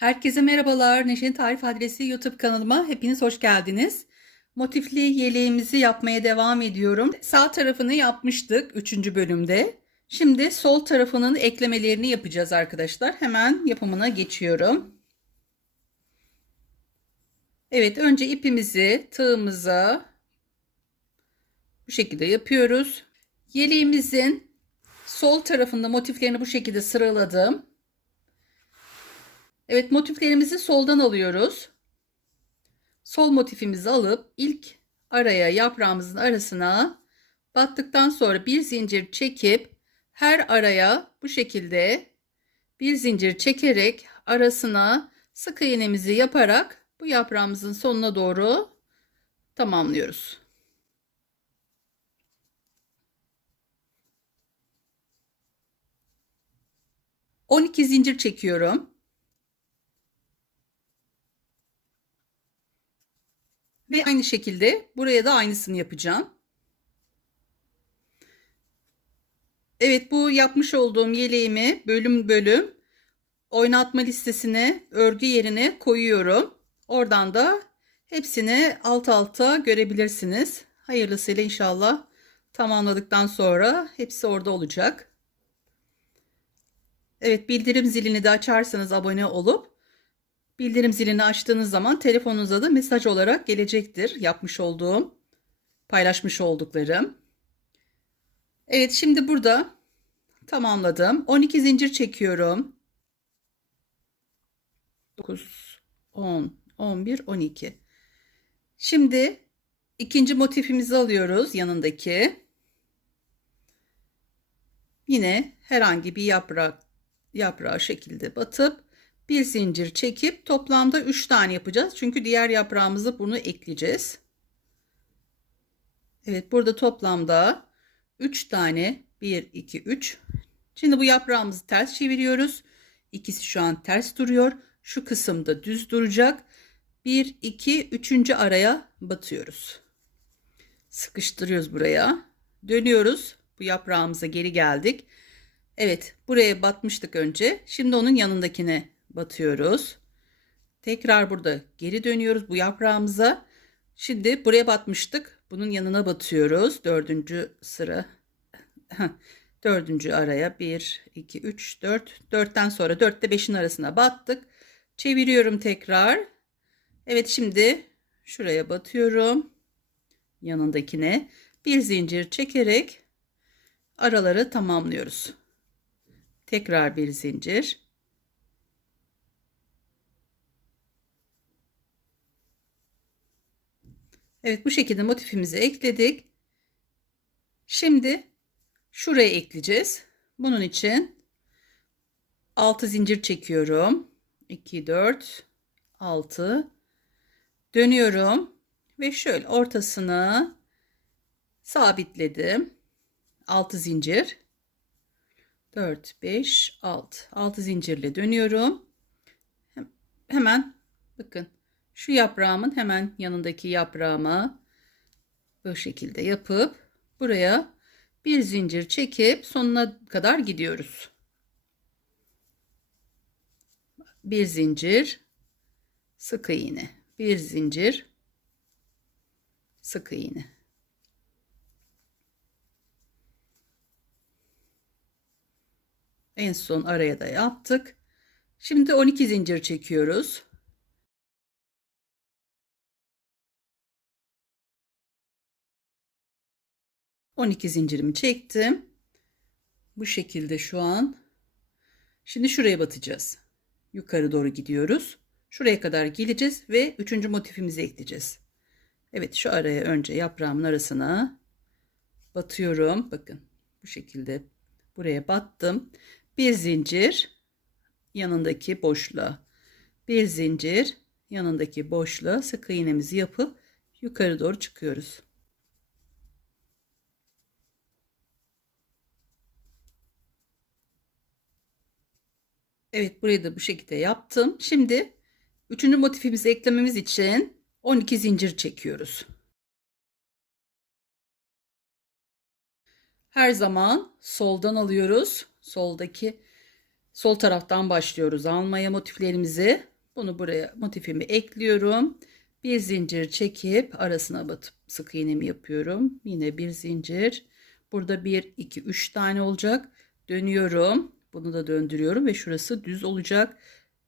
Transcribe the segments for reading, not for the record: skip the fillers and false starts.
Herkese merhabalar. Neşe'nin Tarif Adresi YouTube kanalıma hepiniz hoş geldiniz. Motifli yeleğimizi yapmaya devam ediyorum. Sağ tarafını yapmıştık 3. bölümde. Şimdi sol tarafının eklemelerini yapacağız arkadaşlar. Hemen yapımına geçiyorum. Evet, önce ipimizi tığımıza bu şekilde yapıyoruz. Yeleğimizin sol tarafında motiflerini bu şekilde sıraladım. Evet, motiflerimizi soldan alıyoruz. Sol motifimizi alıp ilk araya yaprağımızın arasına battıktan sonra bir zincir çekip her araya bu şekilde bir zincir çekerek arasına sık iğnemizi yaparak bu yaprağımızın sonuna doğru tamamlıyoruz. On iki zincir çekiyorum. Ve aynı şekilde buraya da aynısını yapacağım. Evet, bu yapmış olduğum yeleğimi bölüm bölüm oynatma listesine, örgü yerine koyuyorum. Oradan da hepsini alt alta görebilirsiniz. Hayırlısıyla inşallah tamamladıktan sonra hepsi orada olacak. Evet, bildirim zilini de açarsanız abone olup bildirim zilini açtığınız zaman telefonunuza da mesaj olarak gelecektir yapmış olduğum, paylaşmış olduklarım. Evet, şimdi burada tamamladım. 12 zincir çekiyorum. 9, 10, 11, 12. Şimdi ikinci motifimizi alıyoruz yanındaki. Yine herhangi bir yaprağı şekilde batıp bir zincir çekip toplamda 3 tane yapacağız. Çünkü diğer yaprağımızı bunu ekleyeceğiz. Evet, burada toplamda 3 tane 1 2 3. Şimdi bu yaprağımızı ters çeviriyoruz. İkisi şu an ters duruyor. Şu kısımda düz duracak. 1 2 3. araya batıyoruz. Sıkıştırıyoruz buraya. Dönüyoruz. Bu yaprağımıza geri geldik. Evet, buraya batmıştık önce. Şimdi onun yanındakine batıyoruz. Tekrar burada geri dönüyoruz bu yaprağımıza. Şimdi buraya batmıştık. Bunun yanına batıyoruz. Dördüncü sıra. Dördüncü araya 1 2 3 4. 4'ten sonra 4 ile 5'in arasına battık. Çeviriyorum tekrar. Evet, şimdi şuraya batıyorum. Yanındakine bir zincir çekerek araları tamamlıyoruz. Tekrar bir zincir. Evet, bu şekilde motifimizi ekledik. Şimdi şuraya ekleyeceğiz. Bunun için 6 zincir çekiyorum. 2 4 6 dönüyorum ve şöyle ortasını sabitledim. 6 zincir. 4 5 6 zincirle dönüyorum. Hemen bakın, şu yaprağımın hemen yanındaki yaprağıma bu şekilde yapıp buraya bir zincir çekip sonuna kadar gidiyoruz. Bir zincir, sık iğne, bir zincir, sık iğne. En son araya da yaptık. Şimdi 12 zincir çekiyoruz. On iki zincirimi çektim. Bu şekilde şu an. Şimdi şuraya batacağız. Yukarı doğru gidiyoruz. Şuraya kadar geleceğiz ve üçüncü motifimizi ekleyeceğiz. Evet, şu araya önce yaprağımın arasına batıyorum. Bakın, bu şekilde buraya battım. Bir zincir yanındaki boşluğa, bir zincir yanındaki boşluğa sık iğnemizi yapıp yukarı doğru çıkıyoruz. Evet, burayı da bu şekilde yaptım. Şimdi üçüncü motifimizi eklememiz için 12 zincir çekiyoruz. Her zaman soldan alıyoruz. Sol taraftan başlıyoruz almaya motiflerimizi. Bunu buraya motifimi ekliyorum. Bir zincir çekip arasına batıp sık iğnemi yapıyorum. Yine bir zincir. Burada 1, 2, 3 tane olacak. Dönüyorum. Bunu da döndürüyorum ve şurası düz olacak.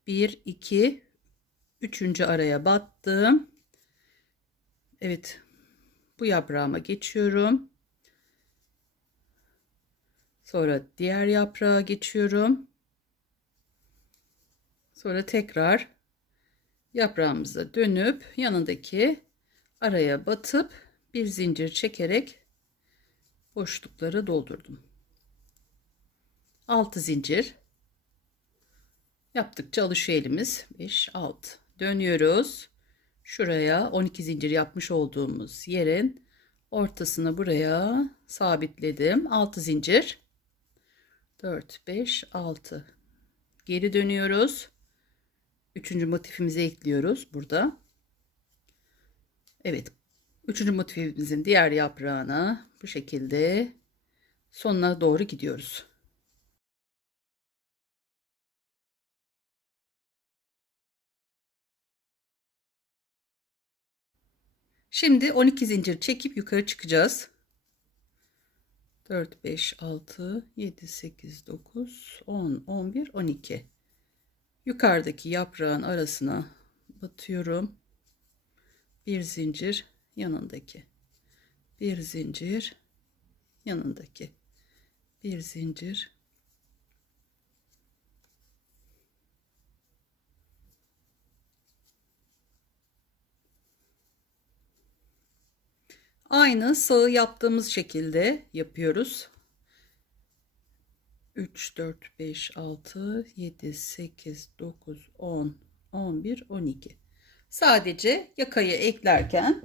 1, 2, 3. araya battım. Evet. Bu yaprağıma geçiyorum. Sonra diğer yaprağa geçiyorum. Sonra tekrar yaprağımıza dönüp yanındaki araya batıp bir zincir çekerek boşlukları doldurdum. 6 zincir yaptıkça alışıyor elimiz. 5, 6 dönüyoruz. Şuraya 12 zincir yapmış olduğumuz yerin ortasını buraya sabitledim. 6 zincir. 4, 5, 6. Geri dönüyoruz. Üçüncü motifimizi ekliyoruz burada. Evet. Üçüncü motifimizin diğer yaprağına bu şekilde sonuna doğru gidiyoruz. Şimdi 12 zincir çekip yukarı çıkacağız. 4, 5, 6, 7, 8, 9, 10, 11, 12. Yukarıdaki yaprağın arasına batıyorum. Bir zincir yanındaki. Bir zincir yanındaki. Bir zincir. Aynı sağı yaptığımız şekilde yapıyoruz. 3, 4, 5, 6, 7, 8, 9, 10, 11, 12. Sadece yakayı eklerken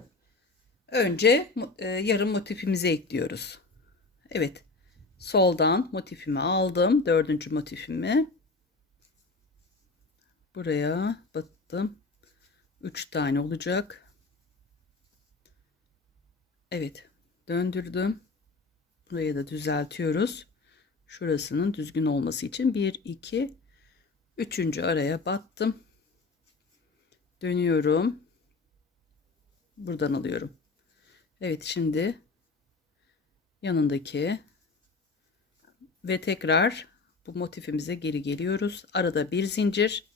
önce yarım motifimizi ekliyoruz. Evet. Soldan motifimi aldım. Dördüncü motifimi. Buraya battım. 3 tane olacak. Evet. Döndürdüm. Burayı da düzeltiyoruz. Şurasının düzgün olması için 1, 2, 3. araya battım. Dönüyorum. Buradan alıyorum. Evet, şimdi yanındaki ve tekrar bu motifimize geri geliyoruz. Arada bir zincir.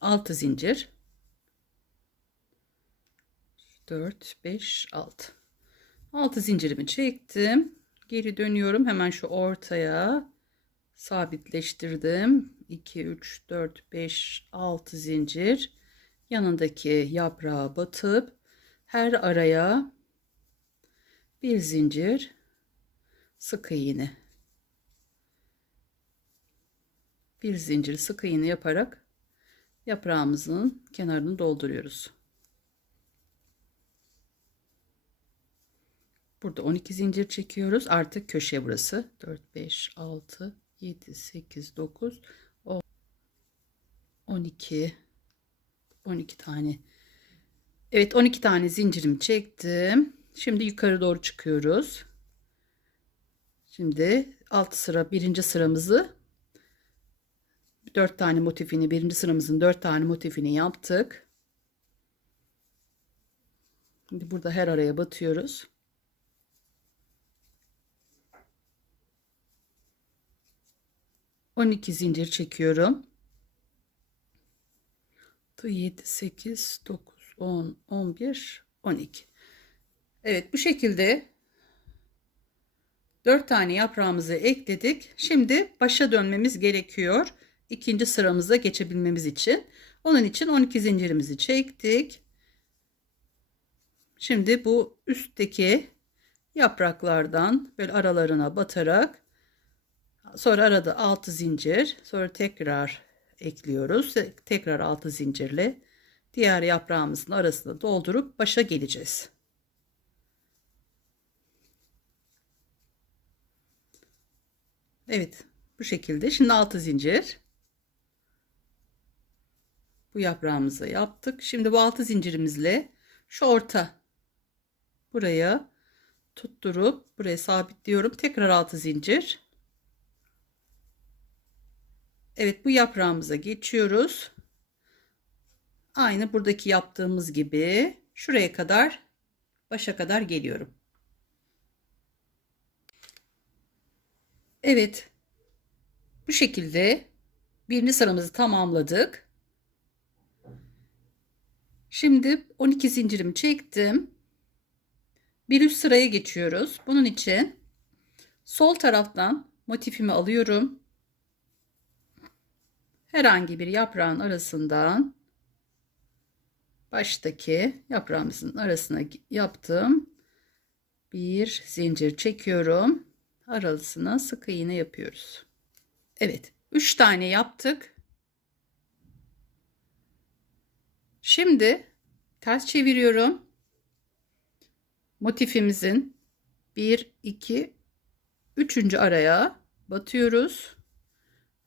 Altı zincir. 4, 5, 6. 6 zincirimi çektim. Geri dönüyorum. Hemen şu ortaya sabitleştirdim. 2, 3, 4, 5, 6 zincir. Yanındaki yaprağa batıp her araya bir zincir, sık iğne. Bir zincir sık iğne yaparak yaprağımızın kenarını dolduruyoruz. Burada 12 zincir çekiyoruz. Artık köşe burası. 4, 5, 6, 7, 8, 9, 10, 12, 12 tane. Evet, 12 tane zincirimi çektim. Şimdi yukarı doğru çıkıyoruz. Şimdi alt sıra birinci sıramızı 4 tane motifini, birinci sıramızın 4 tane motifini yaptık. Şimdi burada her araya batıyoruz. 12 zincir çekiyorum. 7, 8, 9, 10, 11, 12. Evet, bu şekilde 4 tane yaprağımızı ekledik. Şimdi başa dönmemiz gerekiyor. İkinci sıramıza geçebilmemiz için. Onun için 12 zincirimizi çektik. Şimdi bu üstteki yapraklardan böyle aralarına batarak sonra arada 6 zincir, sonra tekrar ekliyoruz. Tekrar 6 zincirle diğer yaprağımızın arasına doldurup başa geleceğiz. Evet, bu şekilde. Şimdi 6 zincir. Bu yaprağımızı yaptık. Şimdi bu 6 zincirimizle şu orta buraya tutturup buraya sabitliyorum. Tekrar 6 zincir. Evet, bu yaprağımıza geçiyoruz. Aynı buradaki yaptığımız gibi şuraya kadar, başa kadar geliyorum. Evet, bu şekilde birinci sıramızı tamamladık. Şimdi 12 zincirimi çektim. Bir üst sıraya geçiyoruz. Bunun için sol taraftan motifimi alıyorum. Herhangi bir yaprağın arasından baştaki yaprağımızın arasına yaptım. Bir zincir çekiyorum. Arasına sık iğne yapıyoruz. Evet, 3 tane yaptık. Şimdi ters çeviriyorum. Motifimizin 1 2 3. araya batıyoruz.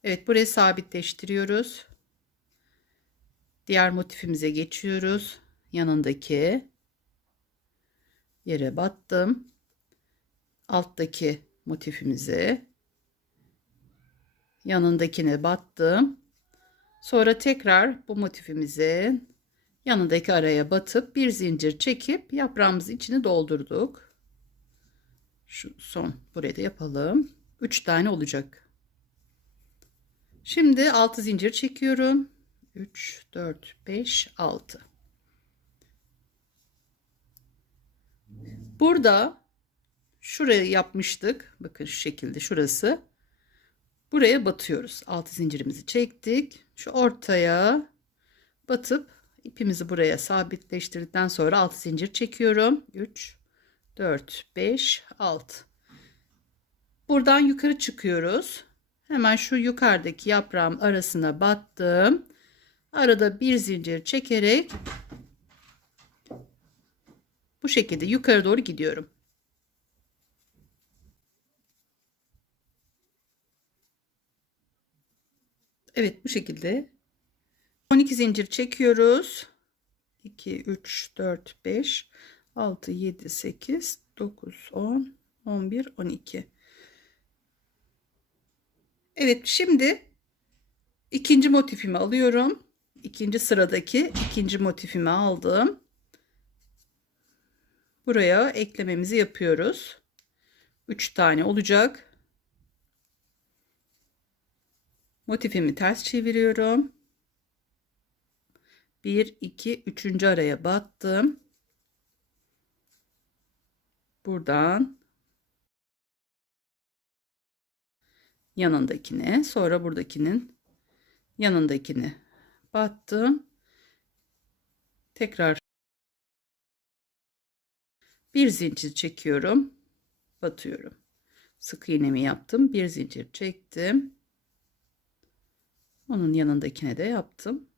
Evet, burayı sabitleştiriyoruz. Diğer motifimize geçiyoruz. Yanındaki yere battım. Alttaki motifimize, yanındakine battım. Sonra tekrar bu motifimizin yanındaki araya batıp bir zincir çekip yaprağımızın içini doldurduk. Şu son buraya da yapalım. 3 tane olacak. Şimdi 6 zincir çekiyorum. 3 4 5 6. Burada şurayı yapmıştık. Bakın şu şekilde şurası. Buraya batıyoruz. 6 zincirimizi çektik. Şu ortaya batıp ipimizi buraya sabitleştirdikten sonra 6 zincir çekiyorum. 3 4 5 6. Buradan yukarı çıkıyoruz. Hemen şu yukarıdaki yaprağın arasına battım. Arada bir zincir çekerek bu şekilde yukarı doğru gidiyorum. Evet, bu şekilde 12 zincir çekiyoruz. 2 3 4 5 6 7 8 9 10 11 12. Evet, şimdi ikinci motifimi alıyorum. İkinci sıradaki ikinci motifimi aldım. Buraya eklememizi yapıyoruz. 3 tane olacak. Motifimi ters çeviriyorum. 1 2 3. araya battım. Buradan yanındakine, sonra buradakinin yanındakine battım. Tekrar bir zincir çekiyorum, batıyorum. Sık iğnemi yaptım, bir zincir çektim. Onun yanındakine de yaptım.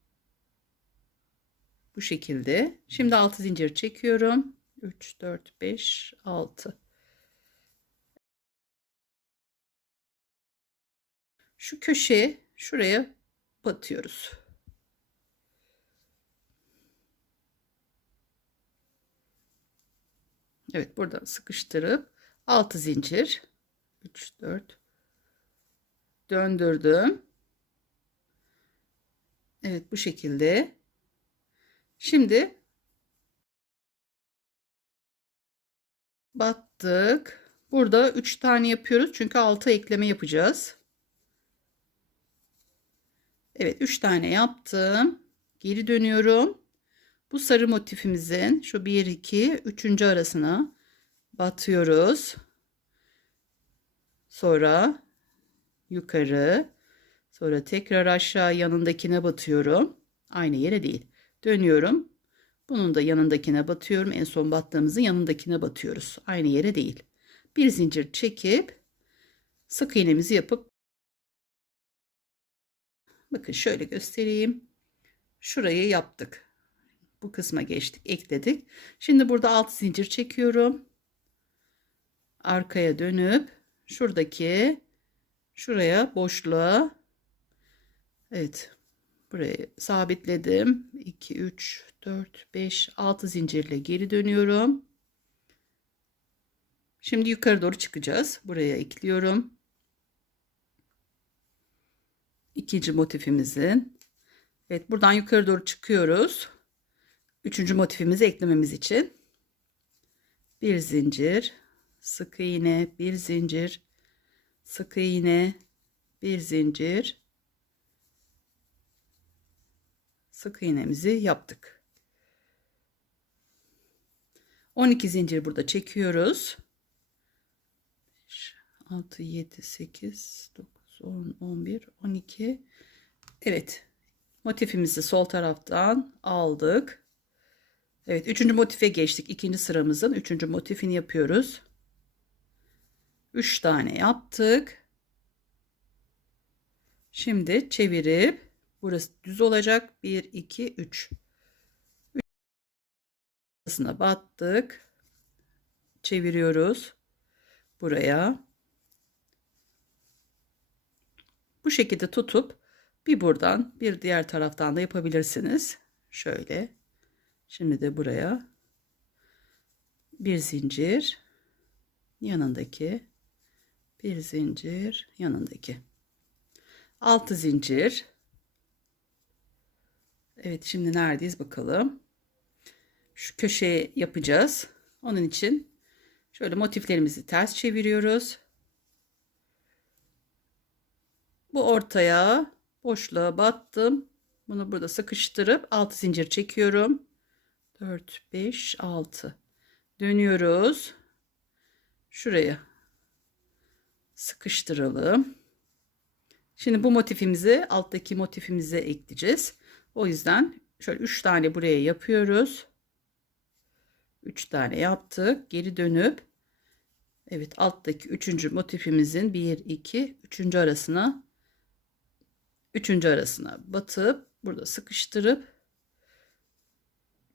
Bu şekilde. Şimdi 6 zincir çekiyorum. 3 4 5 6. Şu köşeye şuraya batıyoruz. Evet, buradan sıkıştırıp 6 zincir 3 4 döndürdüm. Evet, bu şekilde. Şimdi battık. Burada 3 tane yapıyoruz çünkü 6 ekleme yapacağız. Evet, 3 tane yaptım. Geri dönüyorum. Bu sarı motifimizin şu 1 2 3. arasına batıyoruz. Sonra yukarı, sonra tekrar aşağı yanındakine batıyorum. Aynı yere değil. Dönüyorum. Bunun da yanındakine batıyorum. En son battığımızın yanındakine batıyoruz. Aynı yere değil. Bir zincir çekip sık iğnemizi yapıp bakın şöyle göstereyim. Şurayı yaptık. Bu kısma geçtik, ekledik. Şimdi burada 6 zincir çekiyorum. Arkaya dönüp şuraya boşluğa, evet, burayı sabitledim. 2 3 4 5 6 zincirle geri dönüyorum. Şimdi yukarı doğru çıkacağız. Buraya ekliyorum. İkinci motifimizin. Evet, buradan yukarı doğru çıkıyoruz. Üçüncü motifimizi eklememiz için. Bir zincir, sık iğne, bir zincir, sık iğne, bir zincir, sık iğnemizi yaptık. 12 zincir burada çekiyoruz. 6, 7, 8, 9, 10, 11, 12. Evet. Motifimizi sol taraftan aldık. Evet. Üçüncü motife geçtik. İkinci sıramızın üçüncü motifini yapıyoruz. 3 tane yaptık. Şimdi çevirip burası düz olacak. 1, 2, 3. Arasına battık. Çeviriyoruz. Buraya. Bu şekilde tutup bir buradan bir diğer taraftan da yapabilirsiniz. Şöyle. Şimdi de buraya bir zincir yanındaki, bir zincir yanındaki, 6 zincir. Evet, şimdi neredeyiz bakalım. Şu köşeye yapacağız. Onun için şöyle motiflerimizi ters çeviriyoruz. Bu ortaya boşluğa battım. Bunu burada sıkıştırıp 6 zincir çekiyorum. 4, 5, 6. Dönüyoruz. Şuraya sıkıştıralım. Şimdi bu motifimizi alttaki motifimize ekleyeceğiz. O yüzden şöyle 3 tane buraya yapıyoruz. 3 tane yaptık. Geri dönüp evet, alttaki 3. motifimizin 1, 2, 3. arasına batıp burada sıkıştırıp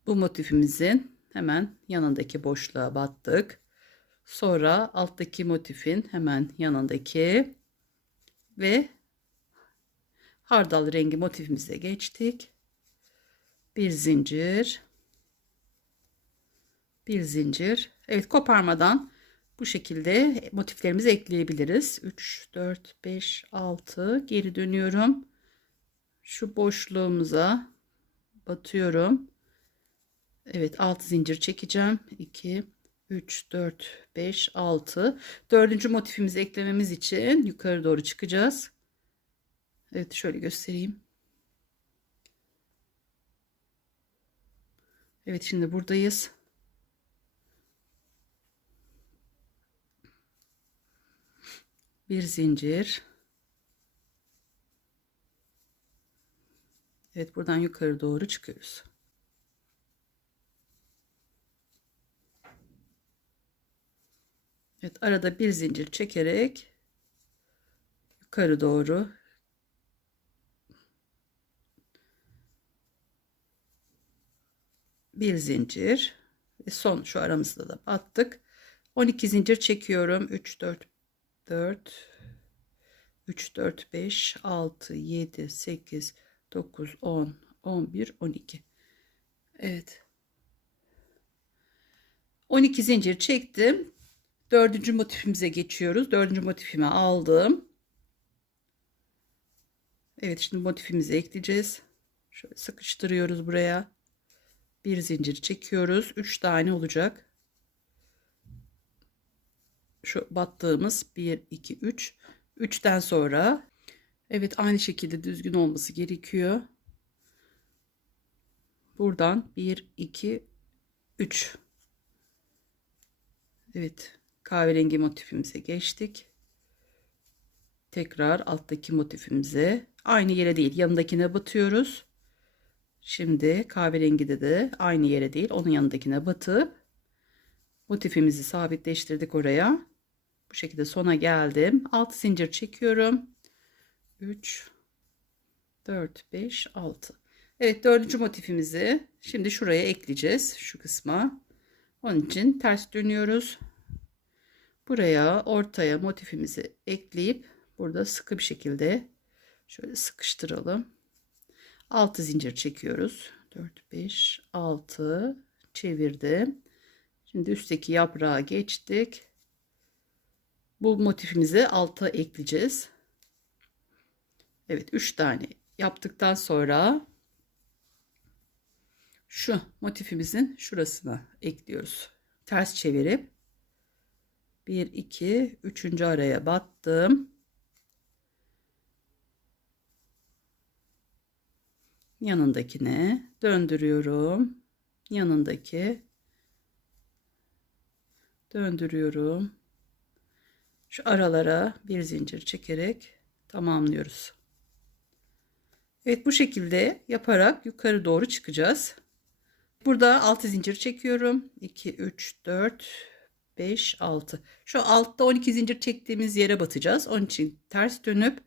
bu motifimizin hemen yanındaki boşluğa battık. Sonra alttaki motifin hemen yanındaki ve hardal rengi motifimize geçtik. Bir zincir, bir zincir. Evet, koparmadan bu şekilde motiflerimizi ekleyebiliriz. 3, 4, 5, 6. Geri dönüyorum. Şu boşluğumuza batıyorum. Evet, 6 zincir çekeceğim. 2, 3, 4, 5, 6. Dördüncü motifimizi eklememiz için yukarı doğru çıkacağız. Evet, şöyle göstereyim. Evet, şimdi buradayız. Bir zincir. Evet, buradan yukarı doğru çıkıyoruz. Evet, arada bir zincir çekerek yukarı doğru bir zincir ve son şu aramızda da battık. 12 zincir çekiyorum. 3, 4, 4, 3, 4, 5, 6, 7, 8, 9, 10, 11, 12. Evet. 12 zincir çektim. Dördüncü motifimize geçiyoruz. Dördüncü motifimi aldım. Evet, şimdi motifimizi ekleyeceğiz. Şöyle sıkıştırıyoruz buraya. Bir zincir çekiyoruz. 3 tane olacak. Şu battığımız 1, 2, 3. 3'ten sonra evet, aynı şekilde düzgün olması gerekiyor. Buradan 1, 2, 3. Evet, kahverengi motifimize geçtik. Tekrar alttaki motifimize aynı yere değil, yanındakine batıyoruz. Şimdi kahverengide de aynı yere değil, onun yanındakine batıp motifimizi sabitleştirdik oraya. Bu şekilde sona geldim. 6 zincir çekiyorum. 3, 4, 5, 6. Evet, dördüncü motifimizi şimdi şuraya ekleyeceğiz. Şu kısma. Onun için ters dönüyoruz. Buraya ortaya motifimizi ekleyip burada sıkı bir şekilde şöyle sıkıştıralım. 6 zincir çekiyoruz. 4, 5, 6 çevirdim. Şimdi üstteki yaprağa geçtik. Bu motifimizi alta ekleyeceğiz. Evet, 3 tane yaptıktan sonra şu motifimizin şurasına ekliyoruz. Ters çevirip 1 2 3. araya battım. Yanındakine döndürüyorum. Yanındaki döndürüyorum. Şu aralara bir zincir çekerek tamamlıyoruz. Evet, bu şekilde yaparak yukarı doğru çıkacağız. Burada 6 zincir çekiyorum. 2 3 4 5 6. Şu altta 12 zincir çektiğimiz yere batacağız. Onun için ters dönüp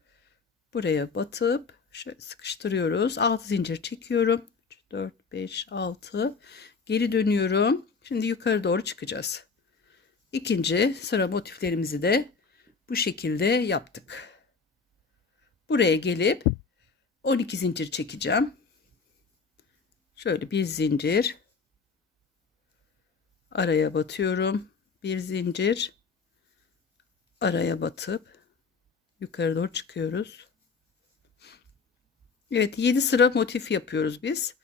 buraya batıp şöyle sıkıştırıyoruz. 6 zincir çekiyorum. 3 4 5 6. Geri dönüyorum. Şimdi yukarı doğru çıkacağız. İkinci sıra motiflerimizi de bu şekilde yaptık. Buraya gelip 12 zincir çekeceğim. Şöyle bir zincir, araya batıyorum. Bir zincir, araya batıp yukarı doğru çıkıyoruz. Evet, 7 sıra motif yapıyoruz biz.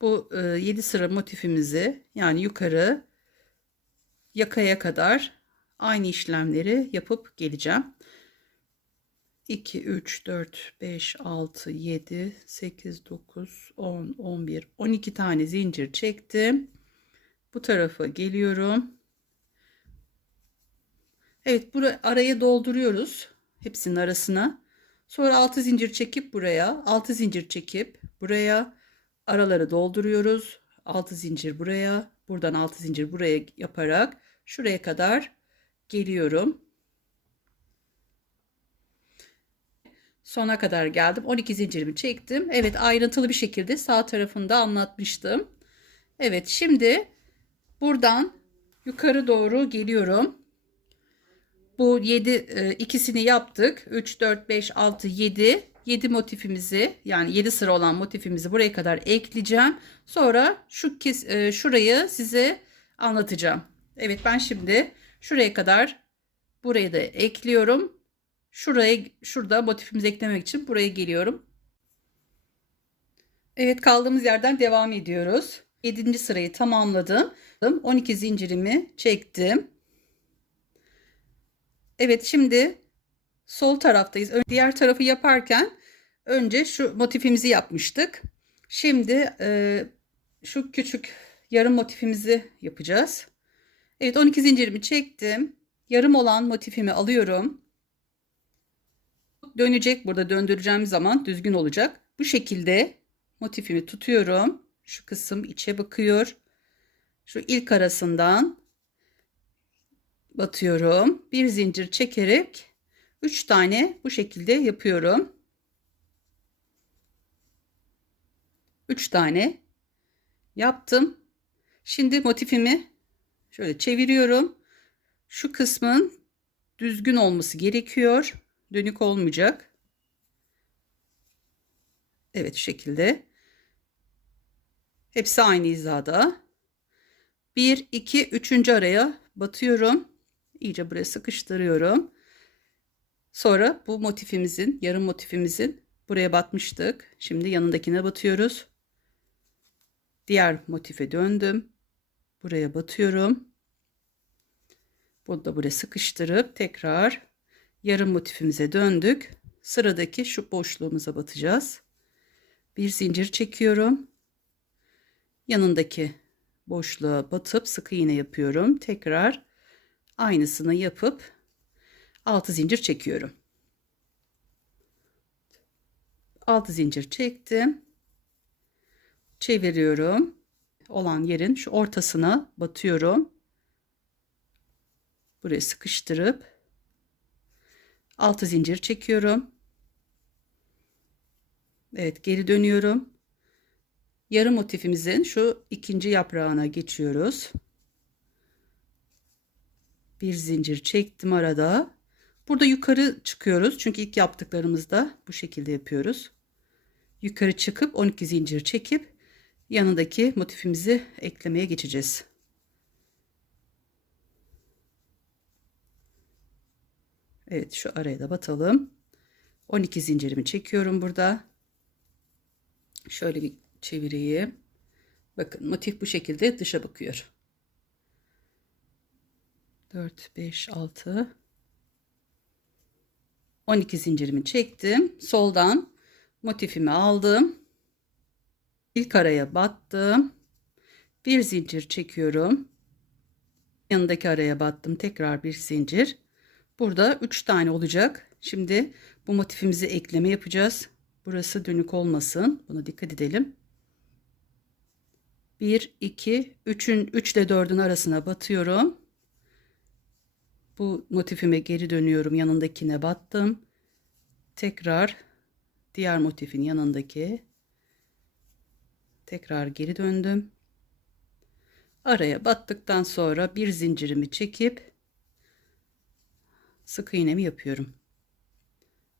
Bu 7 sıra motifimizi, yani yukarı yakaya kadar aynı işlemleri yapıp geleceğim. 2 3 4 5 6 7 8 9 10 11 12 tane zincir çektim. Bu tarafa geliyorum. Evet, buraya araya dolduruyoruz hepsinin arasına. Sonra 6 zincir çekip buraya, 6 zincir çekip buraya, araları dolduruyoruz. 6 zincir buraya, buradan 6 zincir buraya yaparak şuraya kadar geliyorum. Sona kadar geldim. 12 zincirimi çektim. Evet, ayrıntılı bir şekilde sağ tarafında anlatmıştım. Evet, şimdi buradan yukarı doğru geliyorum. Bu 7 ikisini yaptık. 3 4 5 6 7 7 motifimizi, yani 7 sıra olan motifimizi buraya kadar ekleyeceğim. Sonra şurayı size anlatacağım. Evet, ben şimdi şuraya kadar burayı da ekliyorum. Şurada motifimizi eklemek için buraya geliyorum. Evet, kaldığımız yerden devam ediyoruz. 7. sırayı tamamladım. 12 zincirimi çektim. Evet, şimdi sol taraftayız. Diğer tarafı yaparken önce şu motifimizi yapmıştık. Şimdi şu küçük yarım motifimizi yapacağız. Evet, 12 zincirimi çektim. Yarım olan motifimi alıyorum. Dönecek, burada döndüreceğim zaman düzgün olacak. Bu şekilde motifimi tutuyorum. Şu kısım içe bakıyor. Şu ilk arasından batıyorum. Bir zincir çekerek 3 tane bu şekilde yapıyorum. 3 tane yaptım. Şimdi motifimi şöyle çeviriyorum. Şu kısmın düzgün olması gerekiyor. Dönük olmayacak. Evet, şu şekilde. Hepsi aynı hizada. 1 2 3. araya batıyorum. İyice buraya sıkıştırıyorum. Sonra bu motifimizin, yarım motifimizin buraya batmıştık. Şimdi yanındakine batıyoruz. Diğer motife döndüm. Buraya batıyorum. Bunu da buraya sıkıştırıp tekrar yarım motifimize döndük. Sıradaki şu boşluğumuza batacağız. Bir zincir çekiyorum. Yanındaki boşluğa batıp sık iğne yapıyorum. Tekrar aynısını yapıp 6 zincir çekiyorum. 6 zincir çektim. Çeviriyorum. Olan yerin şu ortasına batıyorum. Buraya sıkıştırıp 6 zincir çekiyorum. Evet, geri dönüyorum. Yarım motifimizin şu ikinci yaprağına geçiyoruz. Bir zincir çektim arada. Burada yukarı çıkıyoruz. Çünkü ilk yaptıklarımızda bu şekilde yapıyoruz. Yukarı çıkıp 12 zincir çekip yanındaki motifimizi eklemeye geçeceğiz. Evet, şu araya da batalım. 12 zincirimi çekiyorum burada. Şöyle bir çevireyim. Bakın motif bu şekilde dışa bakıyor. 4, 5, 6, 12 zincirimi çektim. Soldan motifimi aldım. İlk araya battım. Bir zincir çekiyorum. Yanındaki araya battım. Tekrar bir zincir. Burada 3 tane olacak. Şimdi bu motifimizi ekleme yapacağız. Burası dönük olmasın. Buna dikkat edelim. 1, 2, 3'ün 3 ile 4'ün arasına batıyorum. Bu motifime geri dönüyorum. Yanındakine battım. Tekrar diğer motifin yanındaki. Tekrar geri döndüm. Araya battıktan sonra bir zincirimi çekip sık iğnemi yapıyorum.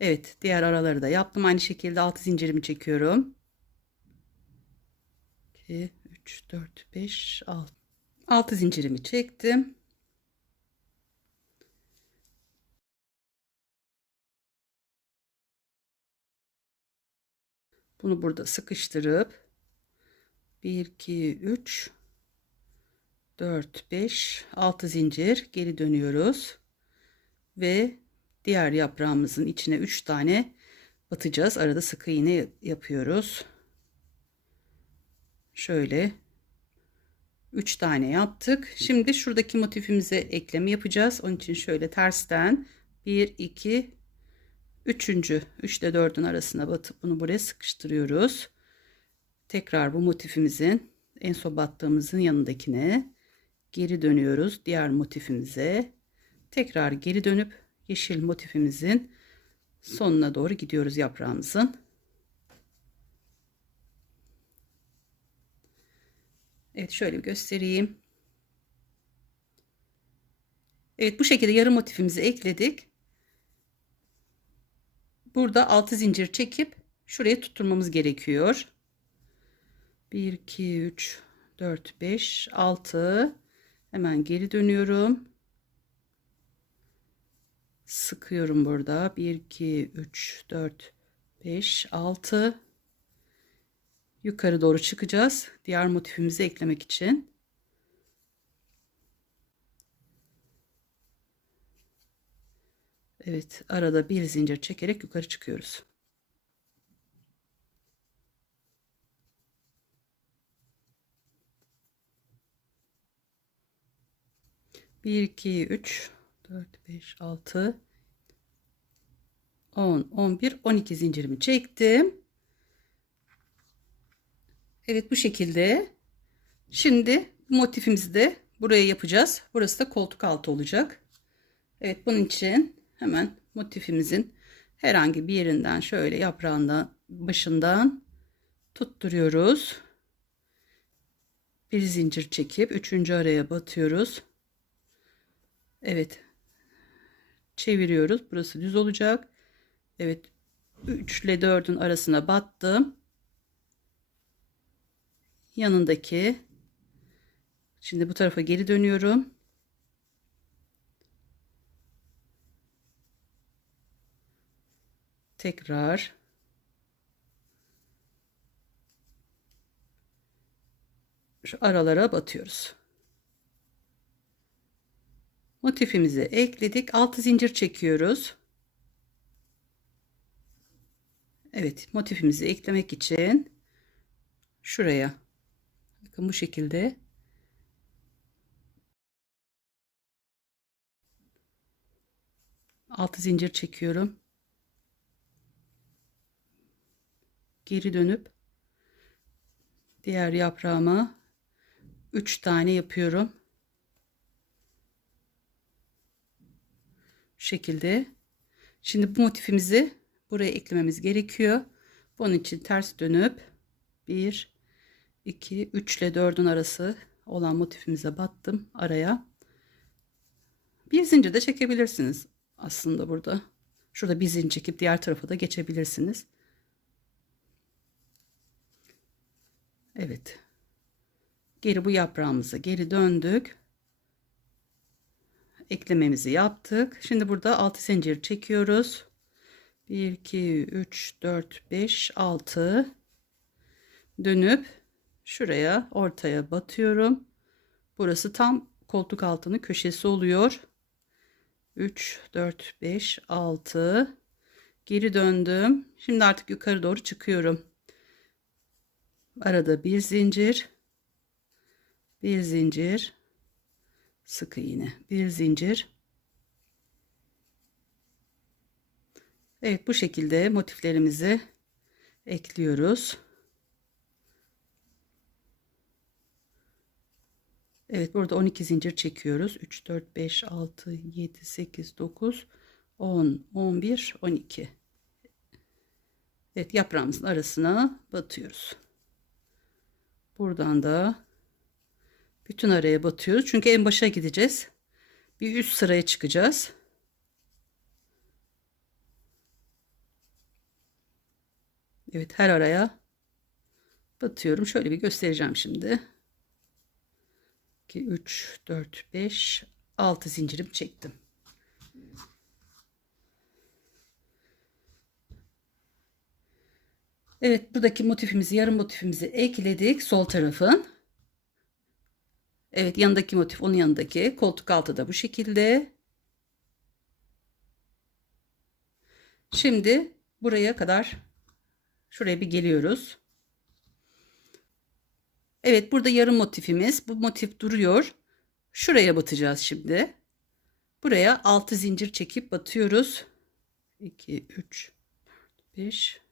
Evet, diğer araları da yaptım. Aynı şekilde 6 zincirimi çekiyorum. 2, 3, 4, 5, 6. 6 zincirimi çektim. Bunu burada sıkıştırıp 1, 2, 3, 4, 5, 6 zincir geri dönüyoruz. Ve diğer yaprağımızın içine 3 tane batacağız. Arada sık iğne yapıyoruz. Şöyle 3 tane yaptık. Şimdi şuradaki motifimize ekleme yapacağız. Onun için şöyle tersten 1, 2, 3. 3 ile 4'ün arasına batıp bunu buraya sıkıştırıyoruz. Tekrar bu motifimizin en son battığımızın yanındakine geri dönüyoruz. Diğer motifimize tekrar geri dönüp yeşil motifimizin sonuna doğru gidiyoruz yaprağımızın. Evet, şöyle bir göstereyim. Evet, bu şekilde yarım motifimizi ekledik. Burada 6 zincir çekip şuraya tutturmamız gerekiyor. 1, 2, 3, 4, 5, 6. Hemen geri dönüyorum. Sıkıyorum burada. 1, 2, 3, 4, 5, 6. Yukarı doğru çıkacağız. Diğer motifimizi eklemek için. Evet, arada bir zincir çekerek yukarı çıkıyoruz. Bir, iki, üç, dört, beş, altı, 10, 11, 12 zincirimi çektim. Evet, bu şekilde. Şimdi motifimizi de buraya yapacağız. Burası da koltuk altı olacak. Evet, bunun için hemen motifimizin herhangi bir yerinden şöyle yaprağından başından tutturuyoruz. Bir zincir çekip 3. araya batıyoruz. Evet, çeviriyoruz. Burası düz olacak. Evet, 3 ile 4'ün arasına battım. Yanındaki. Şimdi bu tarafa geri dönüyorum. Tekrar şu aralara batıyoruz. Motifimizi ekledik. 6 zincir çekiyoruz. Evet, motifimizi eklemek için şuraya, bakın bu şekilde altı zincir çekiyorum. Geri dönüp diğer yaprağıma 3 tane yapıyorum. Şu şekilde. Şimdi bu motifimizi buraya eklememiz gerekiyor. Bunun için ters dönüp 1, 2, 3 ile 4'ün arası olan motifimize battım araya. Bir zincir de çekebilirsiniz aslında burada. Şurada bir zincir çekip diğer tarafa da geçebilirsiniz. Evet. Geri bu yaprağımıza geri döndük. eklememizi yaptık. Şimdi burada 6 zincir çekiyoruz. 1 2 3 4 5 6 dönüp şuraya ortaya batıyorum. Burası tam koltuk altının köşesi oluyor. 3 4 5 6 geri döndüm. Şimdi artık yukarı doğru çıkıyorum. Arada bir zincir, bir zincir, sık iğne, bir zincir. Evet, bu şekilde motiflerimizi ekliyoruz. Evet, burada 12 zincir çekiyoruz. 3 4 5 6 7 8 9 10 11 12. Evet, yaprağımızın arasına batıyoruz. Buradan da bütün araya batıyoruz. Çünkü en başa gideceğiz. Bir üst sıraya çıkacağız. Evet, her araya batıyorum. Şöyle bir göstereceğim şimdi. 2 3 4 5 6 zincirimi çektim. Evet, buradaki motifimizi, yarım motifimizi ekledik sol tarafın. Evet, yanındaki motif, onun yanındaki koltuk altı da bu şekilde. Şimdi buraya kadar şuraya bir geliyoruz. Evet, burada yarım motifimiz, bu motif duruyor. Şuraya batacağız şimdi. Buraya 6 zincir çekip batıyoruz. 2 3 5.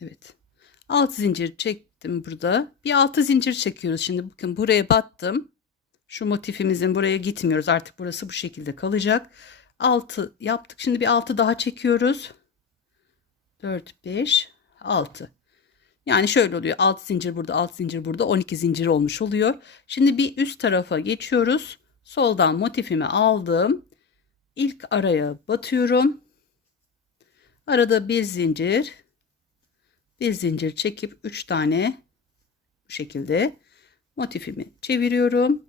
Evet. 6 zincir çektim burada. Bir 6 zincir çekiyoruz. Şimdi bakın, buraya battım. Şu motifimizin buraya gitmiyoruz. Artık burası bu şekilde kalacak. 6 yaptık. Şimdi bir 6 daha çekiyoruz. 4 5 6. Yani şöyle oluyor. 6 zincir burada, 6 zincir burada, 12 zincir olmuş oluyor. Şimdi bir üst tarafa geçiyoruz. Soldan motifimi aldım. İlk araya batıyorum. Arada bir zincir, bir zincir çekip 3 tane bu şekilde motifimi çeviriyorum.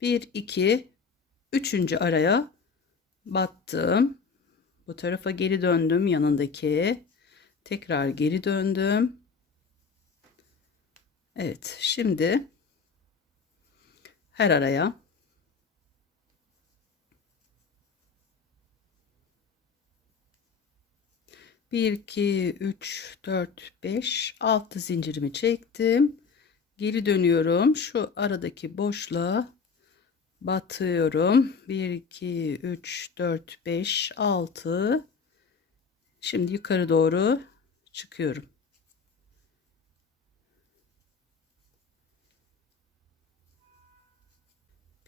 1 2 3. araya battım. Bu tarafa geri döndüm, yanındaki tekrar geri döndüm. Evet, şimdi her araya bir iki üç dört beş 6 zincirimi çektim. Geri dönüyorum. Şu aradaki boşluğa batıyorum. 1 2 3 4 5 6. Şimdi yukarı doğru çıkıyorum.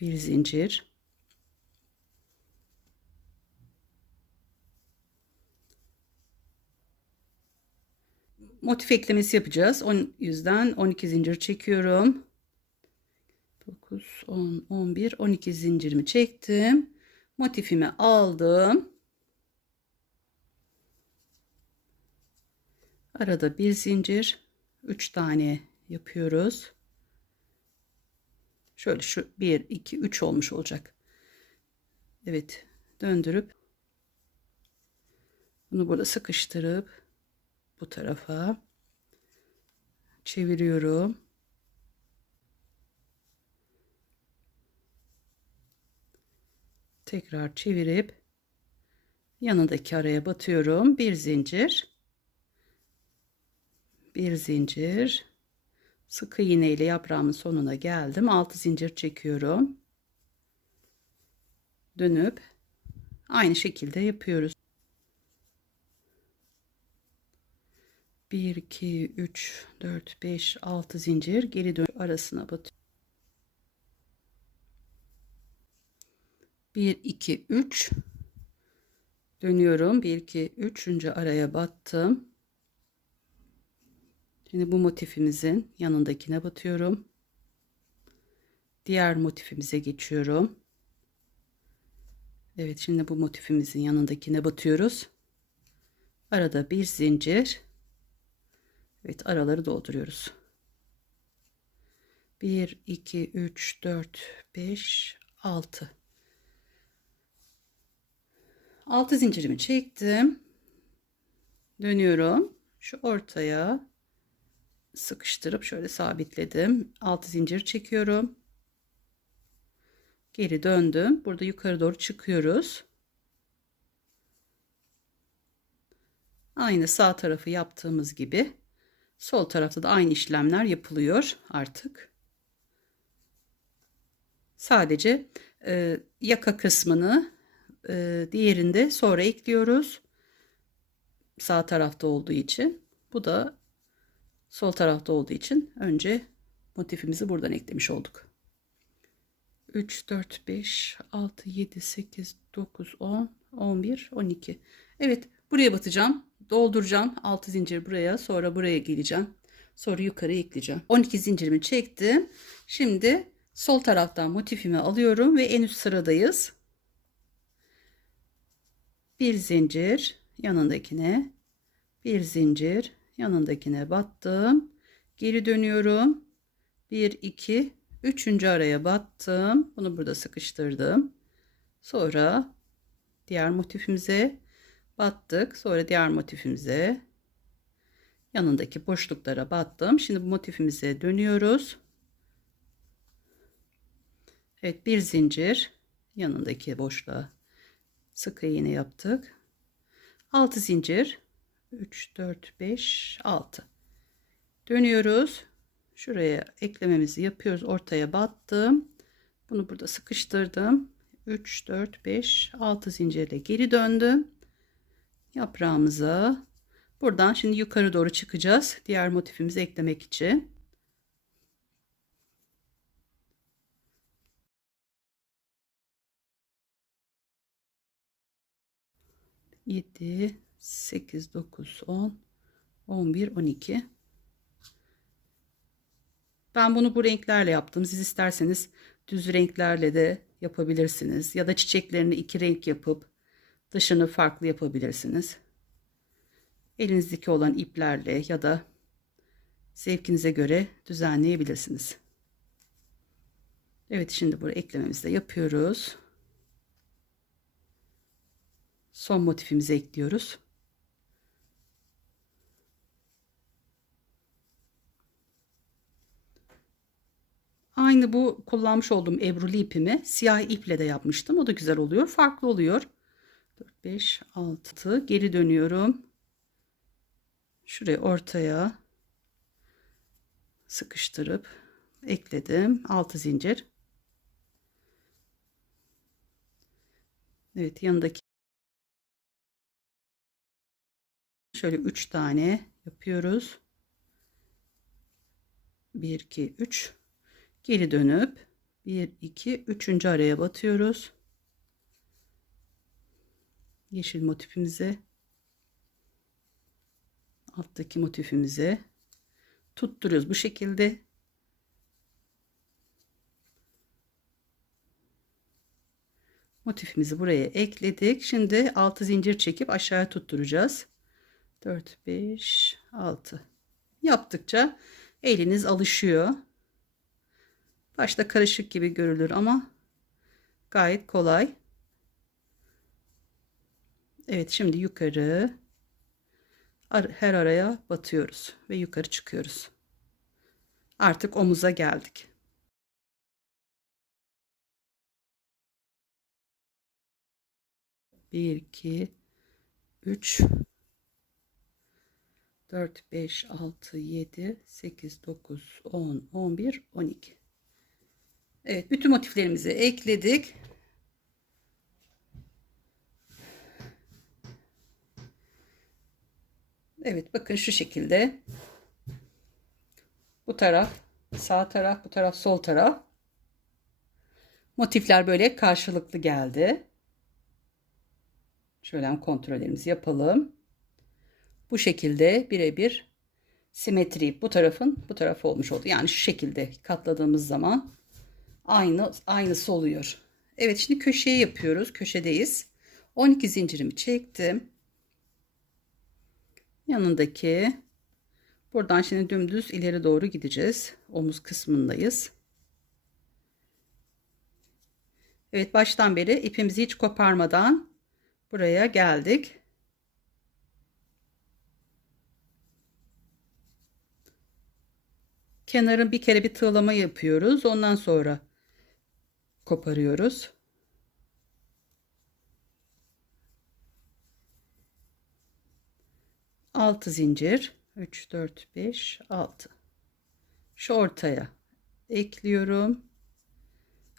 Bir zincir, motif eklemesi yapacağız. O yüzden 12 zincir çekiyorum. 9 10 11 12 zincirimi çektim. Motifimi aldım. Arada bir zincir, 3 tane yapıyoruz. Şöyle şu 1 2 3 olmuş olacak. Evet, döndürüp bunu burada sıkıştırıp bu tarafa çeviriyorum. Tekrar çevirip yanındaki araya batıyorum. Bir zincir, bir zincir, sık iğne ile yaprağımın sonuna geldim. 6 zincir çekiyorum. Dönüp aynı şekilde yapıyoruz. 1 2 3 4 5 6 zincir, geri dön, arasına batıyorum. 1 2 3 dönüyorum. 1 2 3. araya battım. Şimdi bu motifimizin yanındakine batıyorum. Diğer motifimize geçiyorum. Evet, şimdi bu motifimizin yanındakine batıyoruz. Arada bir zincir. Evet, araları dolduruyoruz. 1 2 3 4 5 6. 6 zincirimi çektim. Dönüyorum. Şu ortaya sıkıştırıp şöyle sabitledim. 6 zincir çekiyorum. Geri döndüm. Burada yukarı doğru çıkıyoruz. Aynı sağ tarafı yaptığımız gibi sol tarafta da aynı işlemler yapılıyor artık. Sadece yaka kısmını diğerinde sonra ekliyoruz. Sağ tarafta olduğu için. Bu da sol tarafta olduğu için önce motifimizi buradan eklemiş olduk. 3, 4, 5, 6, 7, 8, 9, 10, 11, 12. Evet, buraya batacağım. Dolduracağım. 6 zincir buraya. Sonra buraya geleceğim. Sonra yukarı ekleyeceğim. 12 zincirimi çektim. Şimdi sol taraftan motifimi alıyorum ve en üst sıradayız. Bir zincir yanındakine, bir zincir yanındakine battım. Geri dönüyorum. 1, 2, 3. araya battım. Bunu burada sıkıştırdım. Sonra diğer motifimize battık. Sonra diğer motifimize, yanındaki boşluklara battım. Şimdi bu motifimize dönüyoruz. Evet, bir zincir yanındaki boşluğa sık iğne yaptık. 6 zincir, 3 4 5 6. Dönüyoruz. Şuraya eklememizi yapıyoruz. Ortaya battım. Bunu burada sıkıştırdım. 3 4 5 6 zincirle geri döndüm. Yaprağımıza buradan şimdi yukarı doğru çıkacağız. Diğer motifimizi eklemek için. Yedi, 8, 9, 10, 11, 12. Ben bunu bu renklerle yaptım. Siz isterseniz düz renklerle de yapabilirsiniz. Ya da çiçeklerini iki renk yapıp dışını farklı yapabilirsiniz. Elinizdeki olan iplerle ya da zevkinize göre düzenleyebilirsiniz. Evet, şimdi buraya eklememizi de yapıyoruz. Son motifimizi ekliyoruz. Aynı bu kullanmış olduğum ebruli ipimi siyah iple de yapmıştım. O da güzel oluyor. Farklı oluyor. 4, 5, 6. Geri dönüyorum. Şuraya ortaya sıkıştırıp ekledim. 6 zincir. Evet, yanındaki şöyle 3 tane yapıyoruz. 1 2 3. Geri dönüp 1 2 3. araya batıyoruz. Yeşil motifimize, alttaki motifimize tutturuyoruz bu şekilde. Motifimizi buraya ekledik. Şimdi 6 zincir çekip aşağıya tutturacağız. 4 5 6 yaptıkça eliniz alışıyor. Başta karışık gibi görülür ama gayet kolay. Evet, şimdi yukarı her araya batıyoruz ve yukarı çıkıyoruz. Artık omuza geldik. Bir, iki, üç, 4, 5, 6, 7, 8, 9, 10, 11, 12. Evet, bütün motiflerimizi ekledik. Evet, bakın şu şekilde. Bu taraf sağ taraf, bu taraf sol taraf. Motifler böyle karşılıklı geldi. Şöyle kontrollerimizi yapalım. Bu şekilde birebir simetri bu tarafın bu tarafı olmuş oldu. Yani şu şekilde katladığımız zaman aynısı oluyor. Evet, şimdi köşeye yapıyoruz. Köşedeyiz. 12 zincirimi çektim. Yanındaki Buradan şimdi dümdüz ileri doğru gideceğiz. Omuz kısmındayız. Evet, baştan beri ipimizi hiç koparmadan buraya geldik. Kenarın bir kere bir tığlama yapıyoruz. Ondan sonra koparıyoruz. Altı zincir. 3, 4, 5, 6. Şu ortaya ekliyorum.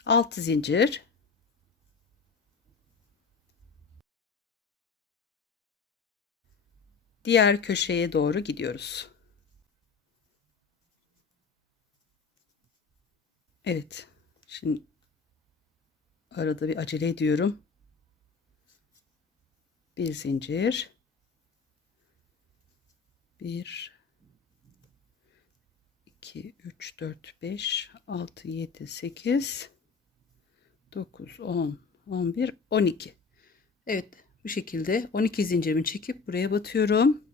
6 zincir. Diğer köşeye doğru gidiyoruz. Evet. Şimdi arada bir acele ediyorum. Bir zincir. 1 2 3 4 5 6 7 8 9 10 11 12. Evet, bu şekilde 12 zincirimi çekip buraya batıyorum.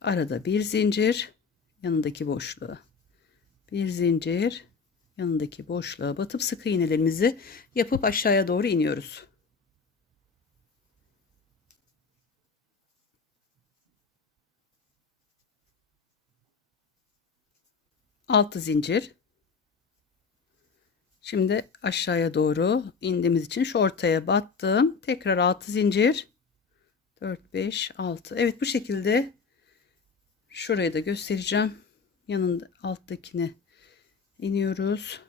Arada bir zincir, yanındaki boşluğa. Bir zincir, yanındaki boşluğa batıp sık iğnelerimizi yapıp aşağıya doğru iniyoruz. Altı zincir. Şimdi aşağıya doğru indiğimiz için şu ortaya battım. Tekrar 6 zincir. 4, 5, 6. Evet, bu şekilde şurayı da göstereceğim. Yanında alttakine iniyoruz.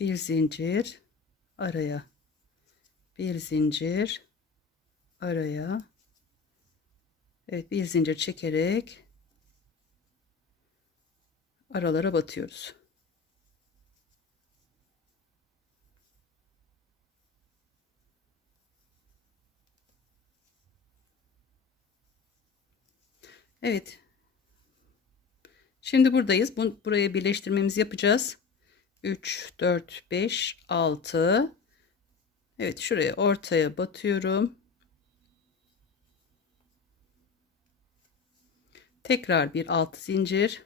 Bir zincir araya. Bir zincir araya. Evet, bir zincir çekerek aralara batıyoruz. Evet. Şimdi buradayız. Buraya birleştirmemizi yapacağız. 3, 4, 5, 6. Evet, şuraya ortaya batıyorum. Tekrar bir 6 zincir.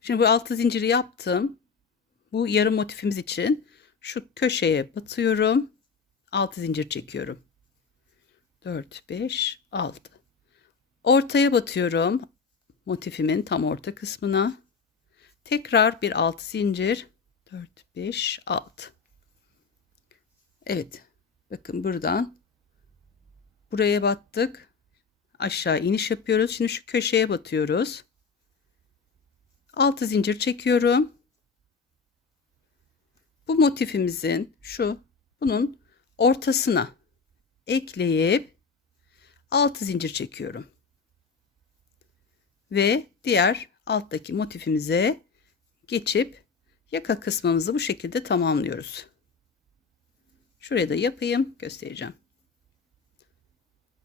Şimdi bu 6 zinciri yaptım. Bu yarım motifimiz için şu köşeye batıyorum. 6 zincir çekiyorum. 4, 5, 6. Ortaya batıyorum. Motifimin tam orta kısmına. Tekrar bir 6 zincir. 4, 5, 6. Evet. Bakın buradan buraya battık. Aşağı iniş yapıyoruz. Şimdi şu köşeye batıyoruz. 6 zincir çekiyorum. Bu motifimizin bunun ortasına ekleyip 6 zincir çekiyorum. Ve diğer alttaki motifimize geçip yaka kısmımızı bu şekilde tamamlıyoruz. Şuraya da yapayım, göstereceğim.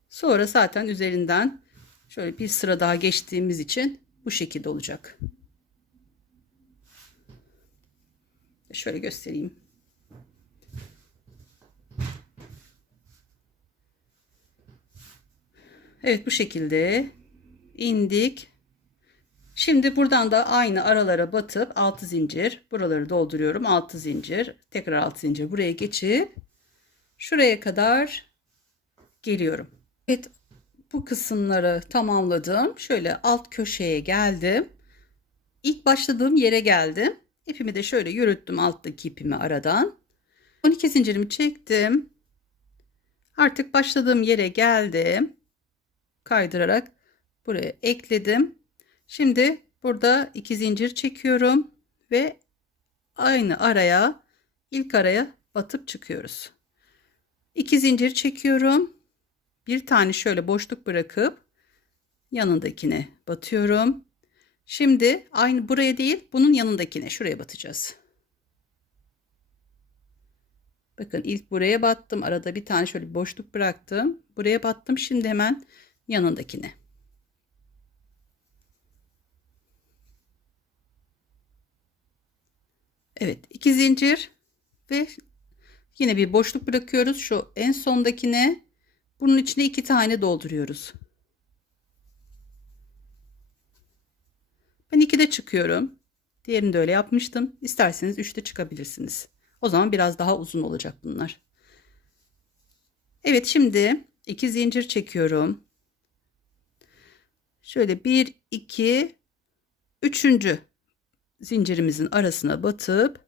Sonra zaten üzerinden şöyle bir sıra daha geçtiğimiz için bu şekilde olacak. Şöyle göstereyim. Evet, bu şekilde indik. Şimdi buradan da aynı aralara batıp 6 zincir, buraları dolduruyorum. 6 zincir, tekrar 6 zincir buraya geçip şuraya kadar geliyorum. Evet, bu kısımları tamamladım. Şöyle alt köşeye geldim. İlk başladığım yere geldim. İpimi de şöyle yürüttüm, alttaki ipimi aradan. 12 zincirimi çektim. Artık başladığım yere geldim. Kaydırarak buraya ekledim. Şimdi burada 2 zincir çekiyorum ve aynı araya, ilk araya batıp çıkıyoruz. 2 zincir çekiyorum. Bir tane şöyle boşluk bırakıp yanındakine batıyorum. Şimdi aynı buraya değil, bunun yanındakine, şuraya batacağız. Bakın, ilk buraya battım. Arada bir tane şöyle boşluk bıraktım. Buraya battım. Şimdi hemen yanındakine. Evet, 2 zincir ve Yine bir boşluk bırakıyoruz. Şu en sondakine bunun içine 2 tane dolduruyoruz. Ben 2'de çıkıyorum. Diğerini de öyle yapmıştım. İsterseniz 3'te çıkabilirsiniz. O zaman biraz daha uzun olacak bunlar. Evet, şimdi 2 zincir çekiyorum. Şöyle 1 2 üçüncü zincirimizin arasına batıp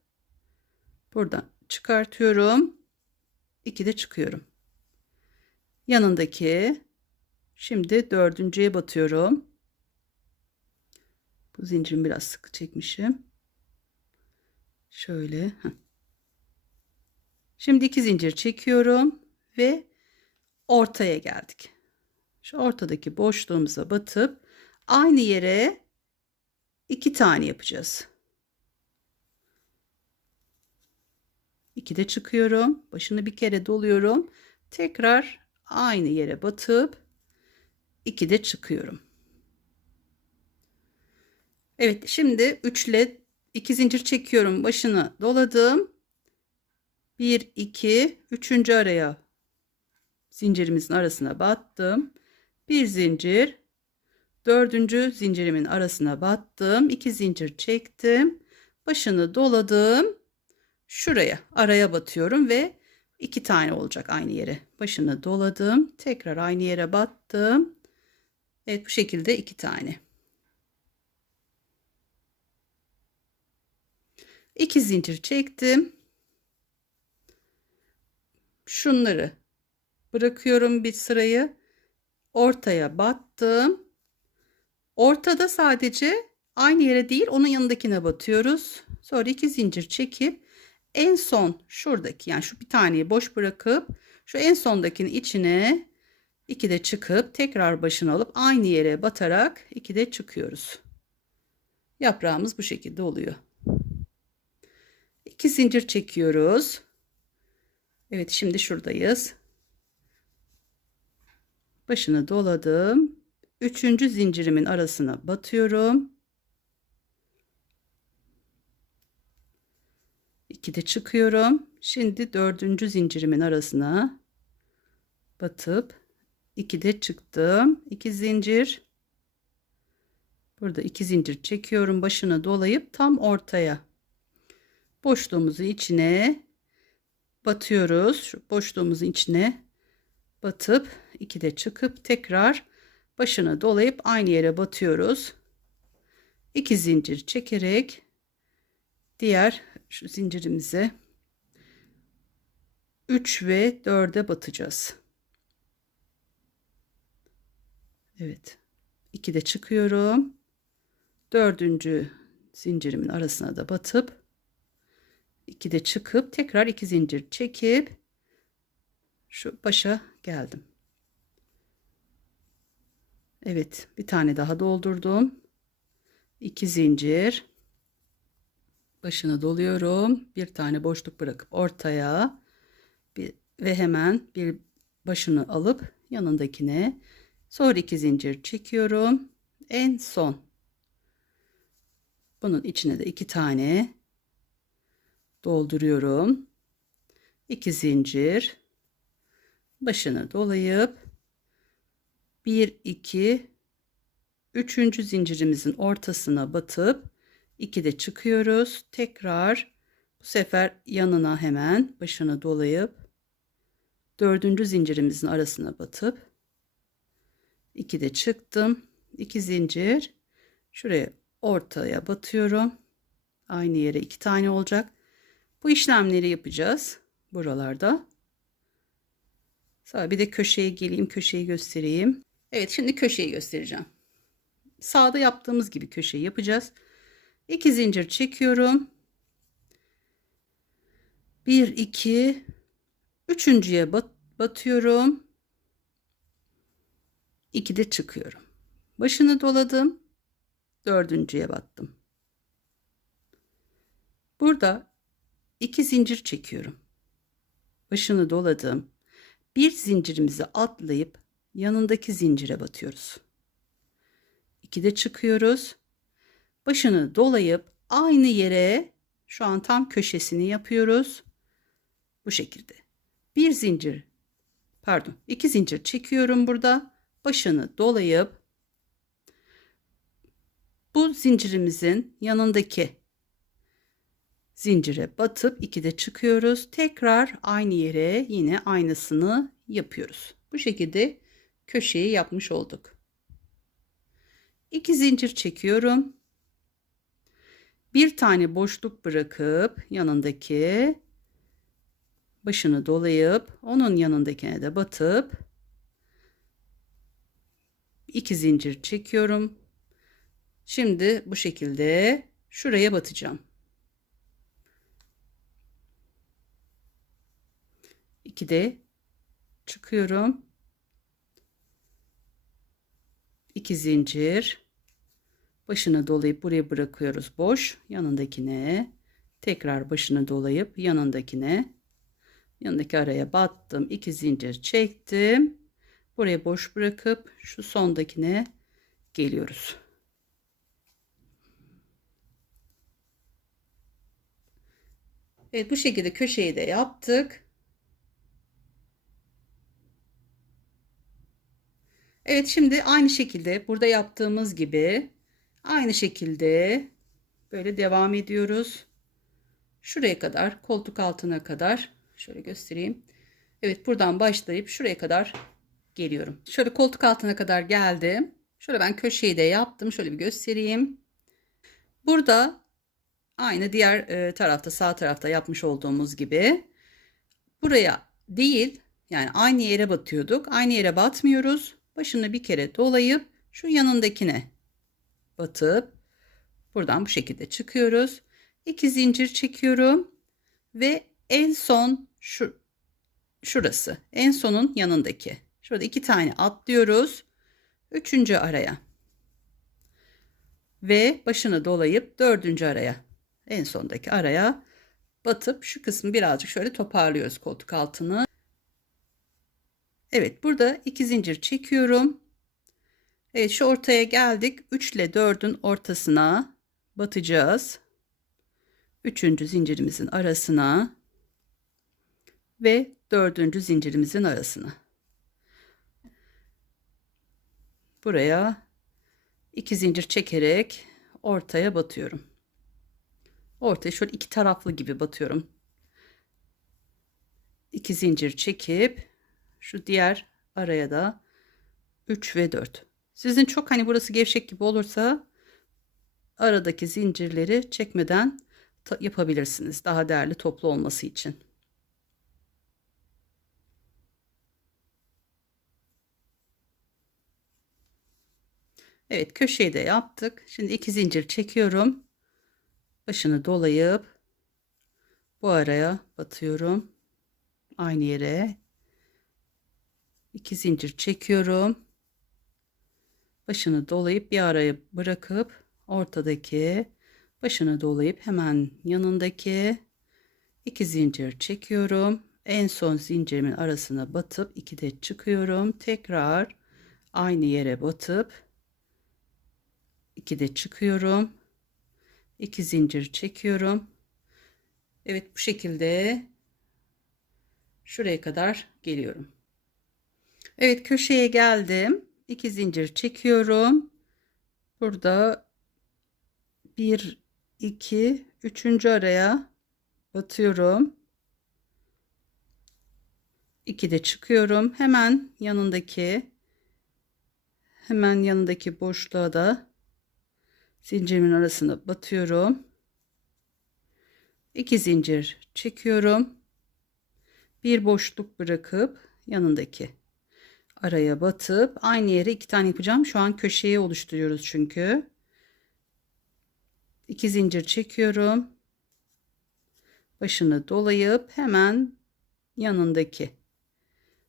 buradan çıkartıyorum. 2'de çıkıyorum. Yanındaki, şimdi dördüncüye batıyorum. Bu zincirimi biraz sıkı çekmişim. Şöyle. Şimdi 2 zincir çekiyorum ve ortaya geldik. Şu ortadaki boşluğumuza batıp aynı yere 2 tane yapacağız. 2'de çıkıyorum. Başını bir kere doluyorum. Tekrar aynı yere batıp 2'de çıkıyorum. Evet, şimdi 3 ile 2 zincir çekiyorum. Başını doladım. 1 2 3. araya zincirimizin arasına battım. Bir zincir, dördüncü zincirimin arasına battım. 2 zincir çektim. Başını doladım. Şuraya araya batıyorum ve 2 tane olacak aynı yere. Başını doladım. Tekrar aynı yere battım. Evet, bu şekilde 2 tane. 2 zincir çektim. Şunları bırakıyorum, bir sırayı ortaya battım. Ortada sadece aynı yere değil, onun yanındakine batıyoruz. Sonra 2 zincir çekip en son şuradaki, yani şu bir taneyi boş bırakıp şu en sondakinin içine 2'de çıkıp tekrar başını alıp aynı yere batarak 2'de çıkıyoruz. Yaprağımız bu şekilde oluyor. 2 zincir çekiyoruz. Evet, şimdi şuradayız. Başını doladım. 3. zincirimin arasına batıyorum. 2'de çıkıyorum. Şimdi 4. zincirimin arasına batıp 2'de çıktım. 2 zincir. Burada 2 zincir çekiyorum. Başını dolayıp tam ortaya boşluğumuzu içine batıyoruz. Şu boşluğumuzun içine batıp 2'de çıkıp tekrar başını dolayıp aynı yere batıyoruz. 2 zincir çekerek diğer şu zincirimize 3 ve 4'e batacağız. Evet. 2'de çıkıyorum. 4. zincirimin arasına da batıp 2'de çıkıp tekrar 2 zincir çekip şu başa geldim. Evet, bir tane daha doldurdum. 2 zincir. Başını doluyorum. Bir tane boşluk bırakıp ortaya ve hemen bir başını alıp yanındakine, sonra 2 zincir çekiyorum. En son bunun içine de 2 tane dolduruyorum. 2 zincir, başını dolayıp 1 2 3. zincirimizin ortasına batıp 2'de çıkıyoruz. Tekrar bu sefer yanına hemen başını dolayıp 4. zincirimizin arasına batıp 2'de çıktım. 2 zincir, şuraya ortaya batıyorum. Aynı yere 2 tane olacak. Bu işlemleri yapacağız buralarda. Sonra bir de köşeye geleyim, köşeyi göstereyim. Evet, şimdi köşeyi göstereceğim. Sağda yaptığımız gibi köşeyi yapacağız. 2 zincir çekiyorum. 1 2 üçüncüye batıyorum. 2'de çıkıyorum. Başını doladım. 4.'ye battım. Burada 2 zincir çekiyorum. Başını doladım. Bir zincirimizi atlayıp yanındaki zincire batıyoruz. 2'de çıkıyoruz. Başını dolayıp aynı yere, şu an tam köşesini yapıyoruz. Bu şekilde. Bir zincir, pardon, 2 zincir çekiyorum burada. Başını dolayıp bu zincirimizin yanındaki zincire batıp 2'de çıkıyoruz. Tekrar aynı yere yine aynısını yapıyoruz. Bu şekilde köşeyi yapmış olduk. 2 zincir çekiyorum. Bir tane boşluk bırakıp yanındaki başını dolayıp onun yanındakine de batıp 2 zincir çekiyorum. Şimdi bu şekilde şuraya batacağım. 2'de çıkıyorum. 2 zincir. Başını dolayıp buraya bırakıyoruz boş. Yanındakine tekrar başını dolayıp yanındaki araya battım. 2 zincir çektim. Buraya boş bırakıp şu sondakine geliyoruz. Evet, bu şekilde köşeyi de yaptık. Evet, şimdi aynı şekilde burada yaptığımız gibi aynı şekilde böyle devam ediyoruz. Şuraya kadar, koltuk altına kadar şöyle göstereyim. Evet, buradan başlayıp şuraya kadar geliyorum. Şöyle koltuk altına kadar geldim. Şöyle ben köşeyi de yaptım. Şöyle bir göstereyim. Burada aynı diğer tarafta, sağ tarafta yapmış olduğumuz gibi buraya değil, yani aynı yere batıyorduk. Aynı yere batmıyoruz. Başını bir kere dolayıp şu yanındakine batıp buradan bu şekilde çıkıyoruz. 2 zincir çekiyorum ve en son şurası, en sonun yanındaki. Şurada 2 tane atlıyoruz. 3. araya ve başını dolayıp 4. araya, en sondaki araya batıp şu kısmı birazcık şöyle toparlıyoruz, koltuk altını. Evet, burada 2 zincir çekiyorum. Evet, şu ortaya geldik. 3 ile 4'ün ortasına batacağız. 3. zincirimizin arasına ve 4. zincirimizin arasına. Buraya 2 zincir çekerek ortaya batıyorum. Ortaya şöyle 2 taraflı gibi batıyorum. 2 zincir çekip şu diğer araya da 3 ve 4. Sizin çok hani burası gevşek gibi olursa aradaki zincirleri çekmeden yapabilirsiniz. Daha değerli, toplu olması için. Evet, köşeyi de yaptık. Şimdi 2 zincir çekiyorum. Başını dolayıp bu araya batıyorum. Aynı yere 2 zincir çekiyorum. Başını dolayıp bir araya bırakıp ortadaki başını dolayıp hemen yanındaki 2 zincir çekiyorum. En son zincirimin arasına batıp 2'de çıkıyorum. Tekrar aynı yere batıp 2'de çıkıyorum. 2 zincir çekiyorum. Evet, bu şekilde şuraya kadar geliyorum. Evet, köşeye geldim. 2 zincir çekiyorum. Burada 1 2 3. araya batıyorum. 2'de çıkıyorum. Hemen yanındaki boşluğa da zincirimin arasına batıyorum. 2 zincir çekiyorum. Bir boşluk bırakıp yanındaki araya batıp aynı yere 2 tane yapacağım. Şu an köşeyi oluşturuyoruz çünkü. 2 zincir çekiyorum. Başını dolayıp hemen yanındaki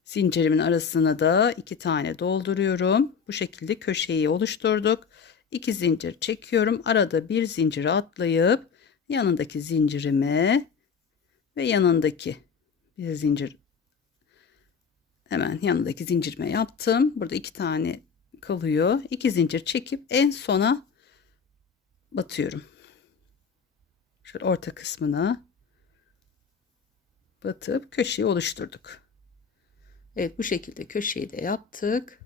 zincirimin arasına da 2 tane dolduruyorum. Bu şekilde köşeyi oluşturduk. 2 zincir çekiyorum. Arada bir zincir atlayıp yanındaki zincirime ve yanındaki bir zincir, hemen yanındaki zincirime yaptım. Burada 2 tane kalıyor. 2 zincir çekip en sona batıyorum. Şöyle orta kısmına batıp köşeyi oluşturduk. Evet, bu şekilde köşeyi de yaptık.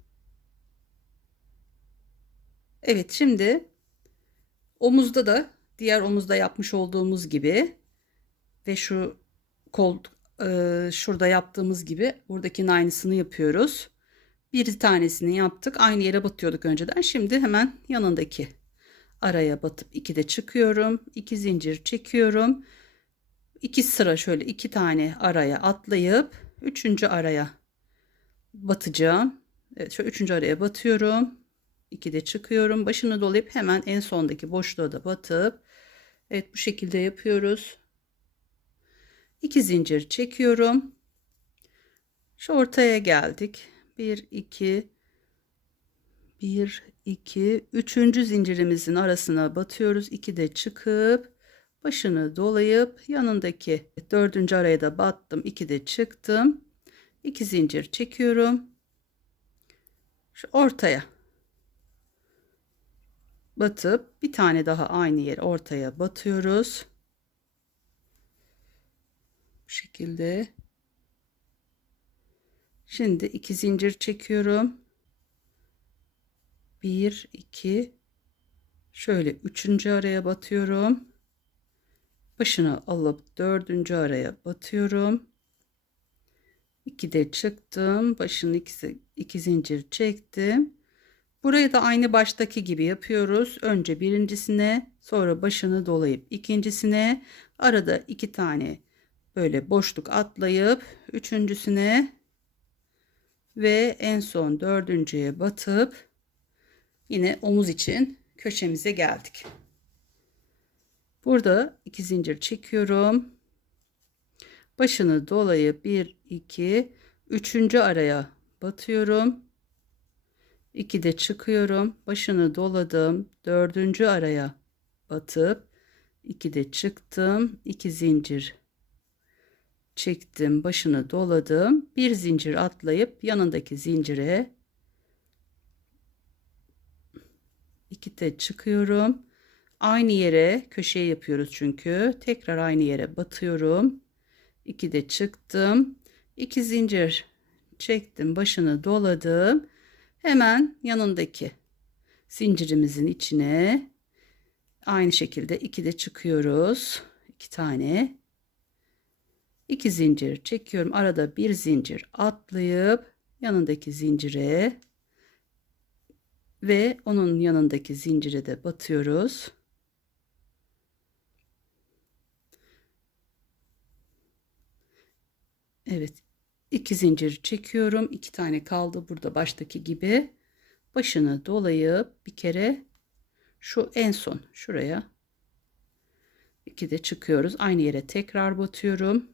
Evet, şimdi omuzda da diğer omuzda yapmış olduğumuz gibi ve şu kol şurada yaptığımız gibi buradakinin aynısını yapıyoruz. Bir tanesini yaptık. Aynı yere batıyorduk önceden. Şimdi hemen yanındaki araya batıp 2 de çıkıyorum. 2 zincir çekiyorum. 2 sıra şöyle 2 tane araya atlayıp 3. araya batacağım. Evet, şöyle 3. araya batıyorum. 2 de çıkıyorum. Başını dolayıp hemen en sondaki boşluğa da batıp evet, bu şekilde yapıyoruz. 2 zincir çekiyorum. Şu ortaya geldik. 1 2 1 2 üçüncü zincirimizin arasına batıyoruz. 2 de çıkıp başını dolayıp yanındaki 4. araya da battım. 2 de çıktım. 2 zincir çekiyorum. Şu ortaya batıp bir tane daha aynı yere ortaya batıyoruz. Bu şekilde. Şimdi 2 zincir çekiyorum. 1 2 şöyle 3. araya batıyorum. Başını alıp 4. araya batıyorum. 2 de çıktım. Başını 2 zincir çektim. Burayı da aynı baştaki gibi yapıyoruz. Önce birincisine, sonra başını dolayıp ikincisine, arada 2 tane böyle boşluk atlayıp üçüncüsüne ve en son dördüncüye batıp yine omuz için köşemize geldik. Burada 2 zincir çekiyorum. Başını dolayıp 1 2 3. araya batıyorum. 2 de çıkıyorum. Başını doladım. 4. araya batıp 2 de çıktım. 2 zincir çektim. Başını doladım. 1 zincir atlayıp yanındaki zincire 2 de çıkıyorum. Aynı yere köşeye yapıyoruz çünkü. Tekrar aynı yere batıyorum. 2 de çıktım. 2 zincir çektim. Başını doladım. Hemen yanındaki zincirimizin içine aynı şekilde 2 de çıkıyoruz. 2 tane. 2 zincir çekiyorum. Arada 1 zincir atlayıp yanındaki zincire ve onun yanındaki zincire de batıyoruz. Evet. 2 zincir çekiyorum. 2 tane kaldı burada baştaki gibi. Başını dolayıp bir kere şu en son şuraya 2 de çıkıyoruz. Aynı yere tekrar batıyorum.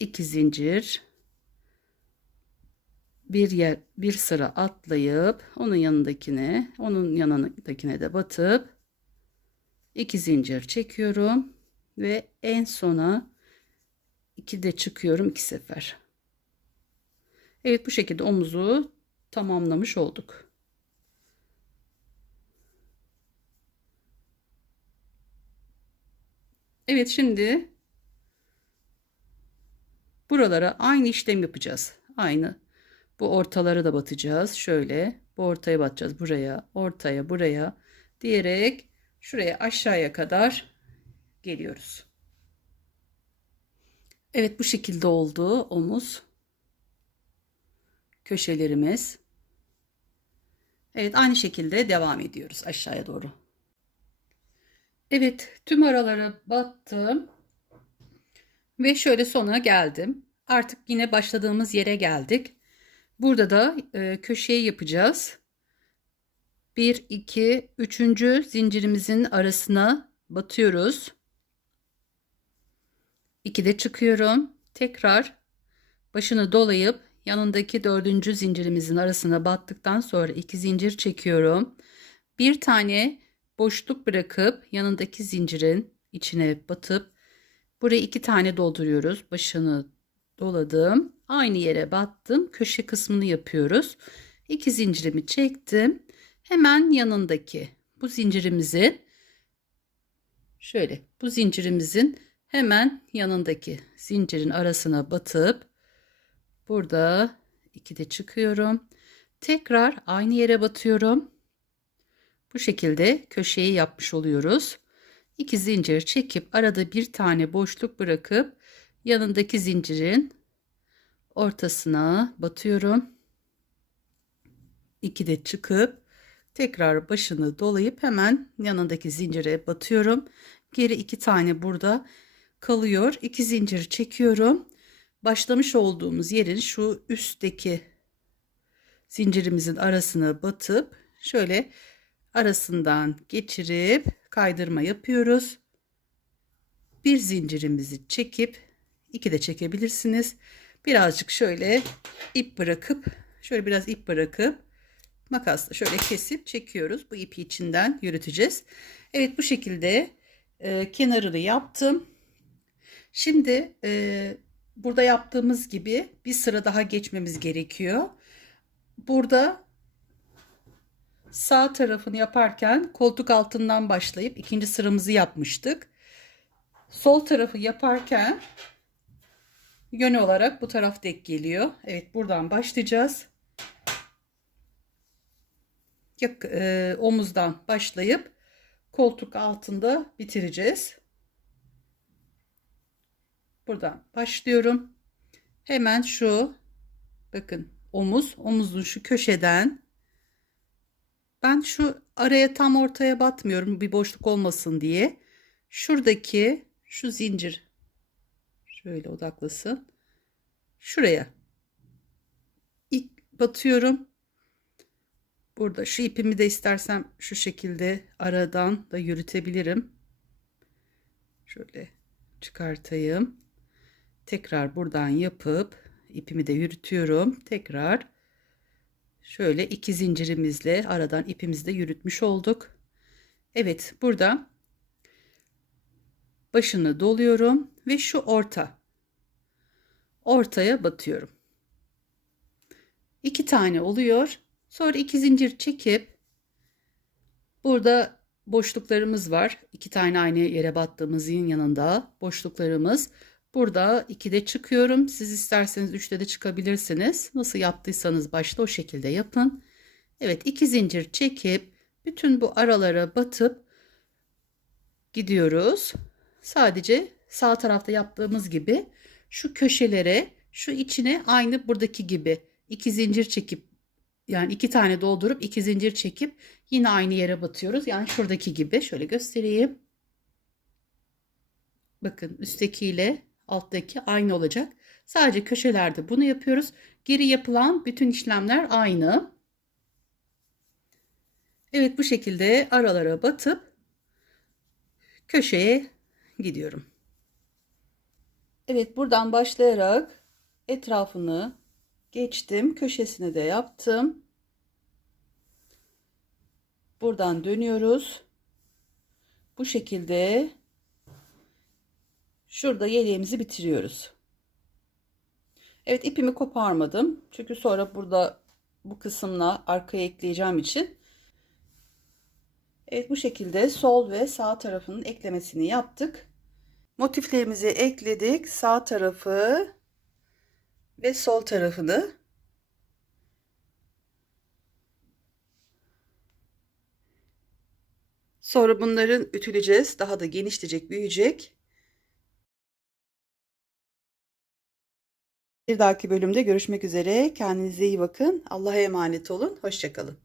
2 zincir bir sıra atlayıp onun yanındakine de batıp 2 zincir çekiyorum ve en sona 2 de çıkıyorum 2 sefer. Evet, bu şekilde omuzu tamamlamış olduk. Evet, şimdi buralara aynı işlem yapacağız. Aynı. Bu ortaları da batacağız. Şöyle bu ortaya batacağız. Buraya, ortaya, buraya diyerek şuraya aşağıya kadar geliyoruz. Evet, bu şekilde oldu omuz. Köşelerimiz. Evet, aynı şekilde devam ediyoruz aşağıya doğru. Evet, tüm aralara battım ve şöyle sona geldim. Artık yine başladığımız yere geldik. Burada da köşeyi yapacağız. 1 2 3. zincirimizin arasına batıyoruz. 2 de çıkıyorum. Tekrar başını dolayıp yanındaki 4. zincirimizin arasına battıktan sonra 2 zincir çekiyorum. Bir tane boşluk bırakıp yanındaki zincirin içine batıp buraya 2 tane dolduruyoruz. Başını doladım. Aynı yere battım. Köşe kısmını yapıyoruz. 2 zincirimi çektim. Hemen yanındaki bu zincirimizin Hemen yanındaki zincirin arasına batıp burada 2 de çıkıyorum. Tekrar aynı yere batıyorum. Bu şekilde köşeyi yapmış oluyoruz. 2 zincir çekip arada bir tane boşluk bırakıp yanındaki zincirin ortasına batıyorum. 2 de çıkıp tekrar başını dolayıp hemen yanındaki zincire batıyorum. Geri 2 tane burada kalıyor. 2 zincir çekiyorum. Başlamış olduğumuz yerin şu üstteki zincirimizin arasına batıp şöyle arasından geçirip kaydırma yapıyoruz. Bir zincirimizi çekip 2 de çekebilirsiniz. Birazcık şöyle ip bırakıp şöyle biraz ip bırakıp makasla şöyle kesip çekiyoruz. Bu ipi içinden yürüteceğiz. Evet, bu şekilde kenarını yaptım. Şimdi burada yaptığımız gibi bir sıra daha geçmemiz gerekiyor. Burada sağ tarafını yaparken koltuk altından başlayıp ikinci sıramızı yapmıştık. Sol tarafı yaparken yön olarak bu taraf denk geliyor. Evet, buradan başlayacağız. Omuzdan başlayıp koltuk altında bitireceğiz. Buradan başlıyorum. Hemen şu bakın omuzun şu köşeden ben şu araya tam ortaya batmıyorum bir boşluk olmasın diye. Şuradaki şu zincir şöyle odaklasın. Şuraya ilk batıyorum. Burada şu ipimi de istersem şu şekilde aradan da yürütebilirim. Şöyle çıkartayım. Tekrar buradan yapıp ipimi de yürütüyorum. Tekrar şöyle 2 zincirimizle aradan ipimizi de yürütmüş olduk. Evet, burada başını doluyorum ve şu ortaya batıyorum. 2 tane oluyor. Sonra 2 zincir çekip burada boşluklarımız var. 2 tane aynı yere battığımızın yanında boşluklarımız. Burada 2'de çıkıyorum. Siz isterseniz 3'te de çıkabilirsiniz. Nasıl yaptıysanız başta o şekilde yapın. Evet, 2 zincir çekip bütün bu aralara batıp gidiyoruz. Sadece sağ tarafta yaptığımız gibi şu köşelere, şu içine aynı buradaki gibi 2 zincir çekip yani 2 tane doldurup 2 zincir çekip yine aynı yere batıyoruz. Yani şuradaki gibi şöyle göstereyim. Bakın üsttekiyle alttaki aynı olacak. Sadece köşelerde bunu yapıyoruz. Geri yapılan bütün işlemler aynı. Evet, bu şekilde aralara batıp köşeye gidiyorum. Evet, buradan başlayarak etrafını geçtim. Köşesini de yaptım. Buradan dönüyoruz. Bu şekilde şurada yeleğimizi bitiriyoruz. Evet, ipimi koparmadım. Çünkü sonra burada bu kısımla arkaya ekleyeceğim için. Evet, bu şekilde sol ve sağ tarafının eklemesini yaptık. Motiflerimizi ekledik. Sağ tarafı ve sol tarafını. Sonra bunların ütüleyeceğiz. Daha da genişleyecek, büyüyecek. Bir dahaki bölümde görüşmek üzere. Kendinize iyi bakın. Allah'a emanet olun. Hoşça kalın.